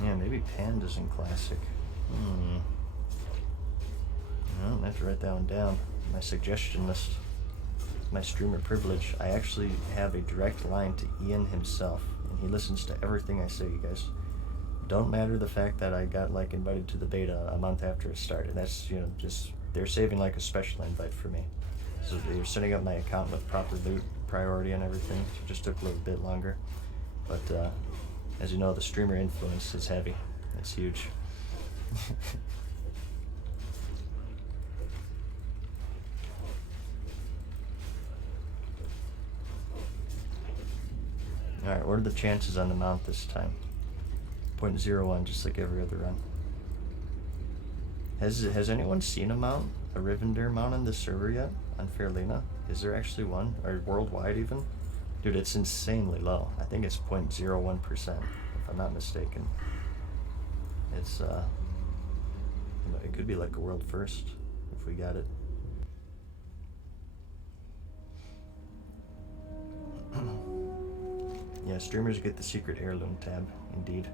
Yeah, maybe Panda's in Classic. I have to write that one down. My suggestion list. My streamer privilege. I actually have a direct line to Ian himself, and he listens to everything I say, you guys. Don't matter the fact that I got like invited to the beta a month after it started. That's, you know, just they're saving like a special invite for me. So they're setting up my account with proper loot priority and everything. So it just took a little bit longer. But as you know, the streamer influence is heavy. It's huge. Alright, what are the chances on the mount this time? 0.01, just like every other run. Has anyone seen a mount? A Rivendare mount on this server yet? On Fairlena? Is there actually one? Or worldwide even? Dude, it's insanely low. I think it's 0.01%, if I'm not mistaken. It's, you know, it could be like a world first, if we got it. Yeah, streamers get the secret heirloom tab, indeed.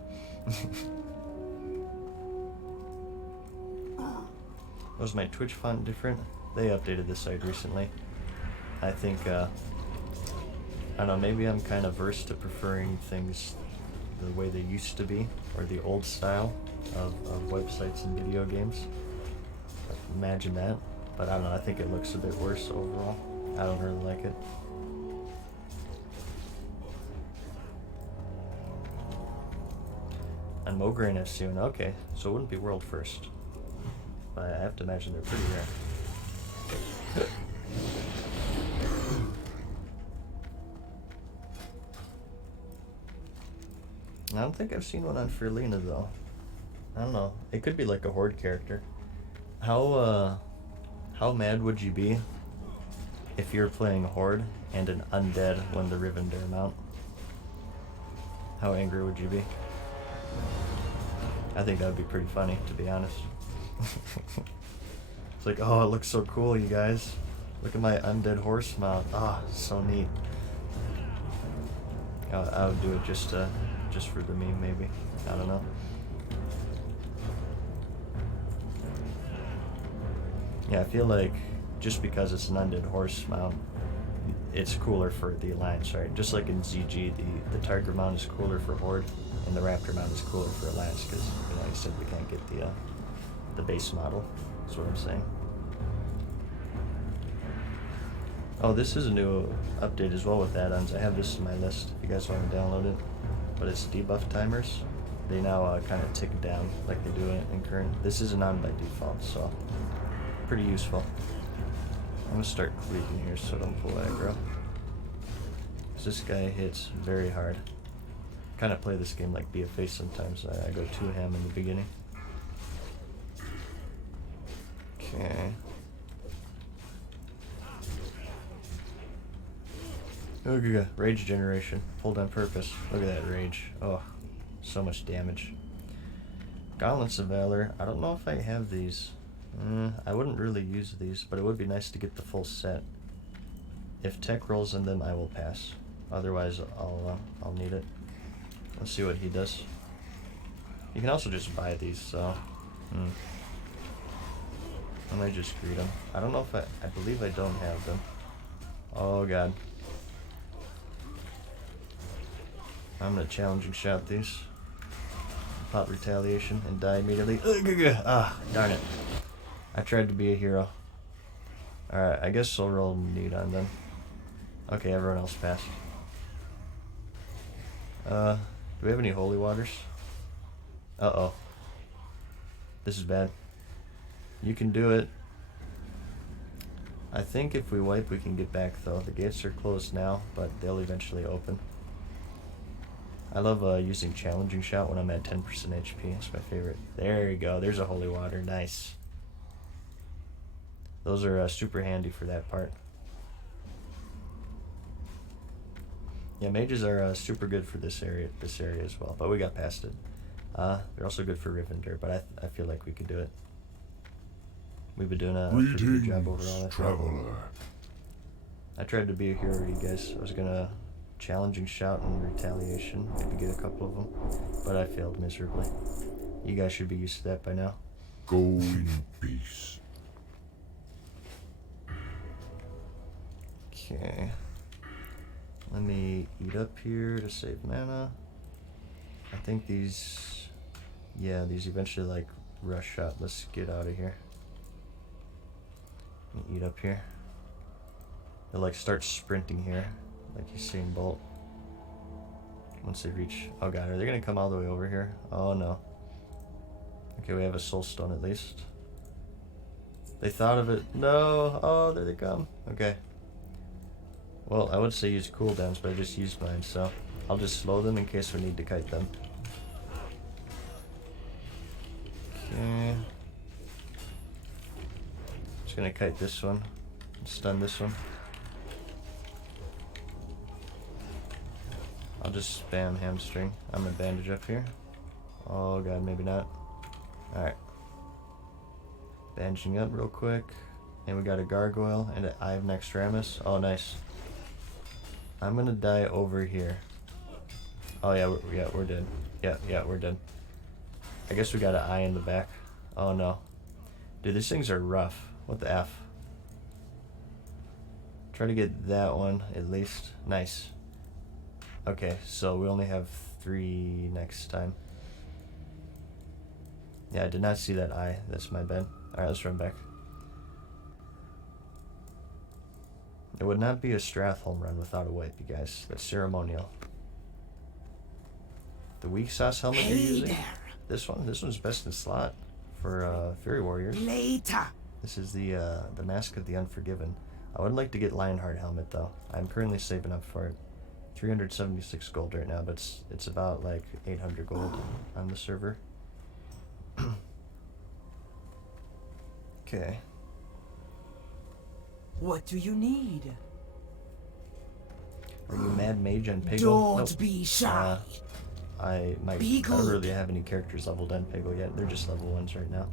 Was my Twitch font different? They updated the site recently. I think, I don't know, maybe I'm kind of versed to preferring things the way they used to be, or the old style of websites and video games. Imagine that. But I don't know, I think it looks a bit worse overall. I don't really like it. And Mograine I've seen, okay, so it wouldn't be world first. But I have to imagine they're pretty rare. I don't think I've seen one on Fairlena though. I don't know. It could be like a horde character. How mad would you be if you're playing horde and an undead won the Rivendare mount? How angry would you be? I think that would be pretty funny, to be honest. It's like, oh, it looks so cool, you guys. Look at my undead horse mount. Ah, oh, so neat. I would do it just for the meme, maybe. I don't know. Yeah, I feel like just because it's an undead horse mount, it's cooler for the Alliance, right? Just like in ZG, the Tiger mount is cooler for Horde, and the Raptor mount is cooler for Alliance, because, you know, you simply can't get the base model. That's what I'm saying. Oh, this is a new update as well with add-ons. I have this in my list if you guys want to download it. But it's debuff timers. They now kind of tick down like they do in current. This isn't on by default, so pretty useful. I'm gonna start cleaving here so I don't pull aggro. This guy hits very hard. Kind of play this game like BFA sometimes. I go to him in the beginning. Okay. Oh, good. Rage generation. Pulled on purpose. Look at that rage. Oh, so much damage. Gauntlets of Valor. I don't know if I have these. I wouldn't really use these, but it would be nice to get the full set. If tech rolls in them, I will pass. Otherwise, I'll need it. Let's see what he does. You can also just buy these, so... I might just greet him. I don't know if I believe I don't have them. Oh god. I'm gonna challenging shot these. Pop retaliation and die immediately. Ah, darn it. I tried to be a hero. Alright, I guess I'll roll need on them. Okay, everyone else passed. Do we have any holy waters? Uh-oh. This is bad. You can do it. I think if we wipe, we can get back, though. The gates are closed now, but they'll eventually open. I love using challenging shot when I'm at 10% HP. It's my favorite. There you go. There's a holy water. Nice. Those are super handy for that part. Yeah, mages are super good for this area as well, but we got past it. They're also good for Rivendell, but I feel like we could do it. We've been doing a pretty good job overall. Traveler. I tried to be a hero to you guys. I was gonna challenging shout and retaliation, maybe get a couple of them, but I failed miserably. You guys should be used to that by now. Go in peace. Okay. Let me eat up here to save mana. I think these... Yeah, these eventually, like, rush shot. Let's get out of here. Let me eat up here. They'll, like, start sprinting here. Like you see in Bolt. Once they reach... Oh god, are they gonna come all the way over here? Oh no. Okay, we have a soul stone at least. They thought of it. No! Oh, there they come. Okay. Well, I would say use cooldowns, but I just used mine, so I'll just slow them in case we need to kite them. Okay. Just gonna kite this one. Stun this one. I'll just spam hamstring. I'm gonna bandage up here. Oh god, maybe not. Alright. Bandaging up real quick. And we got a gargoyle and an Eye of Naxxramas. Oh, nice. I'm gonna die over here. Oh yeah, we're dead. Yeah, we're dead. I guess we got an eye in the back. Oh no. Dude, these things are rough. What the F? Try to get that one at least. Nice. Okay, so we only have 3 next time. Yeah, I did not see that eye. That's my bad. Alright, let's run back. It would not be a Strathholm run without a wipe, you guys. That's ceremonial. The weak sauce helmet you're using? This one's best in slot for Fury Warriors. Later. This is the Mask of the Unforgiven. I would like to get Lionheart helmet though. I'm currently saving up for it. 376 gold right now, but it's about like 800 gold on the server. Okay. What do you need? Are you Mad Mage on Piggle? Don't Nope. be shy. I don't really have any characters leveled on Piggle yet. They're just level 1s right now.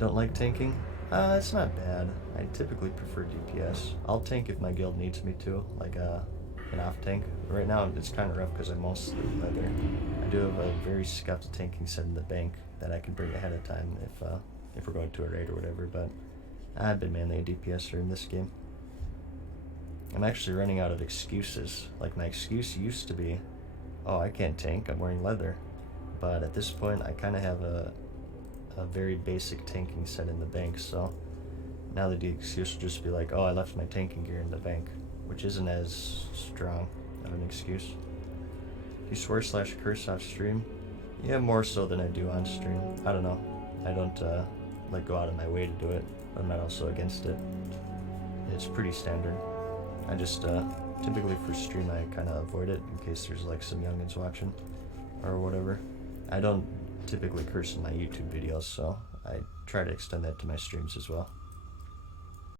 Don't like tanking? It's not bad. I typically prefer DPS. I'll tank if my guild needs me to, like an off tank. Right now it's kind of rough because I'm mostly leather. I do have a very scuffed tanking set in the bank that I can bring ahead of time if we're going to a raid or whatever, but I've been mainly a DPSer in this game. I'm actually running out of excuses. Like, my excuse used to be, oh, I can't tank, I'm wearing leather. But at this point, I kind of have a very basic tanking set in the bank, so now the excuse will just be like, oh, I left my tanking gear in the bank, which isn't as strong of an excuse. You swear / curse off stream? Yeah, more so than I do on stream. I don't know. I don't like go out of my way to do it, but I'm not also against it. It's pretty standard. I just typically for stream I kind of avoid it in case there's like some youngins watching or whatever. I don't typically curse in my YouTube videos, so I try to extend that to my streams as well.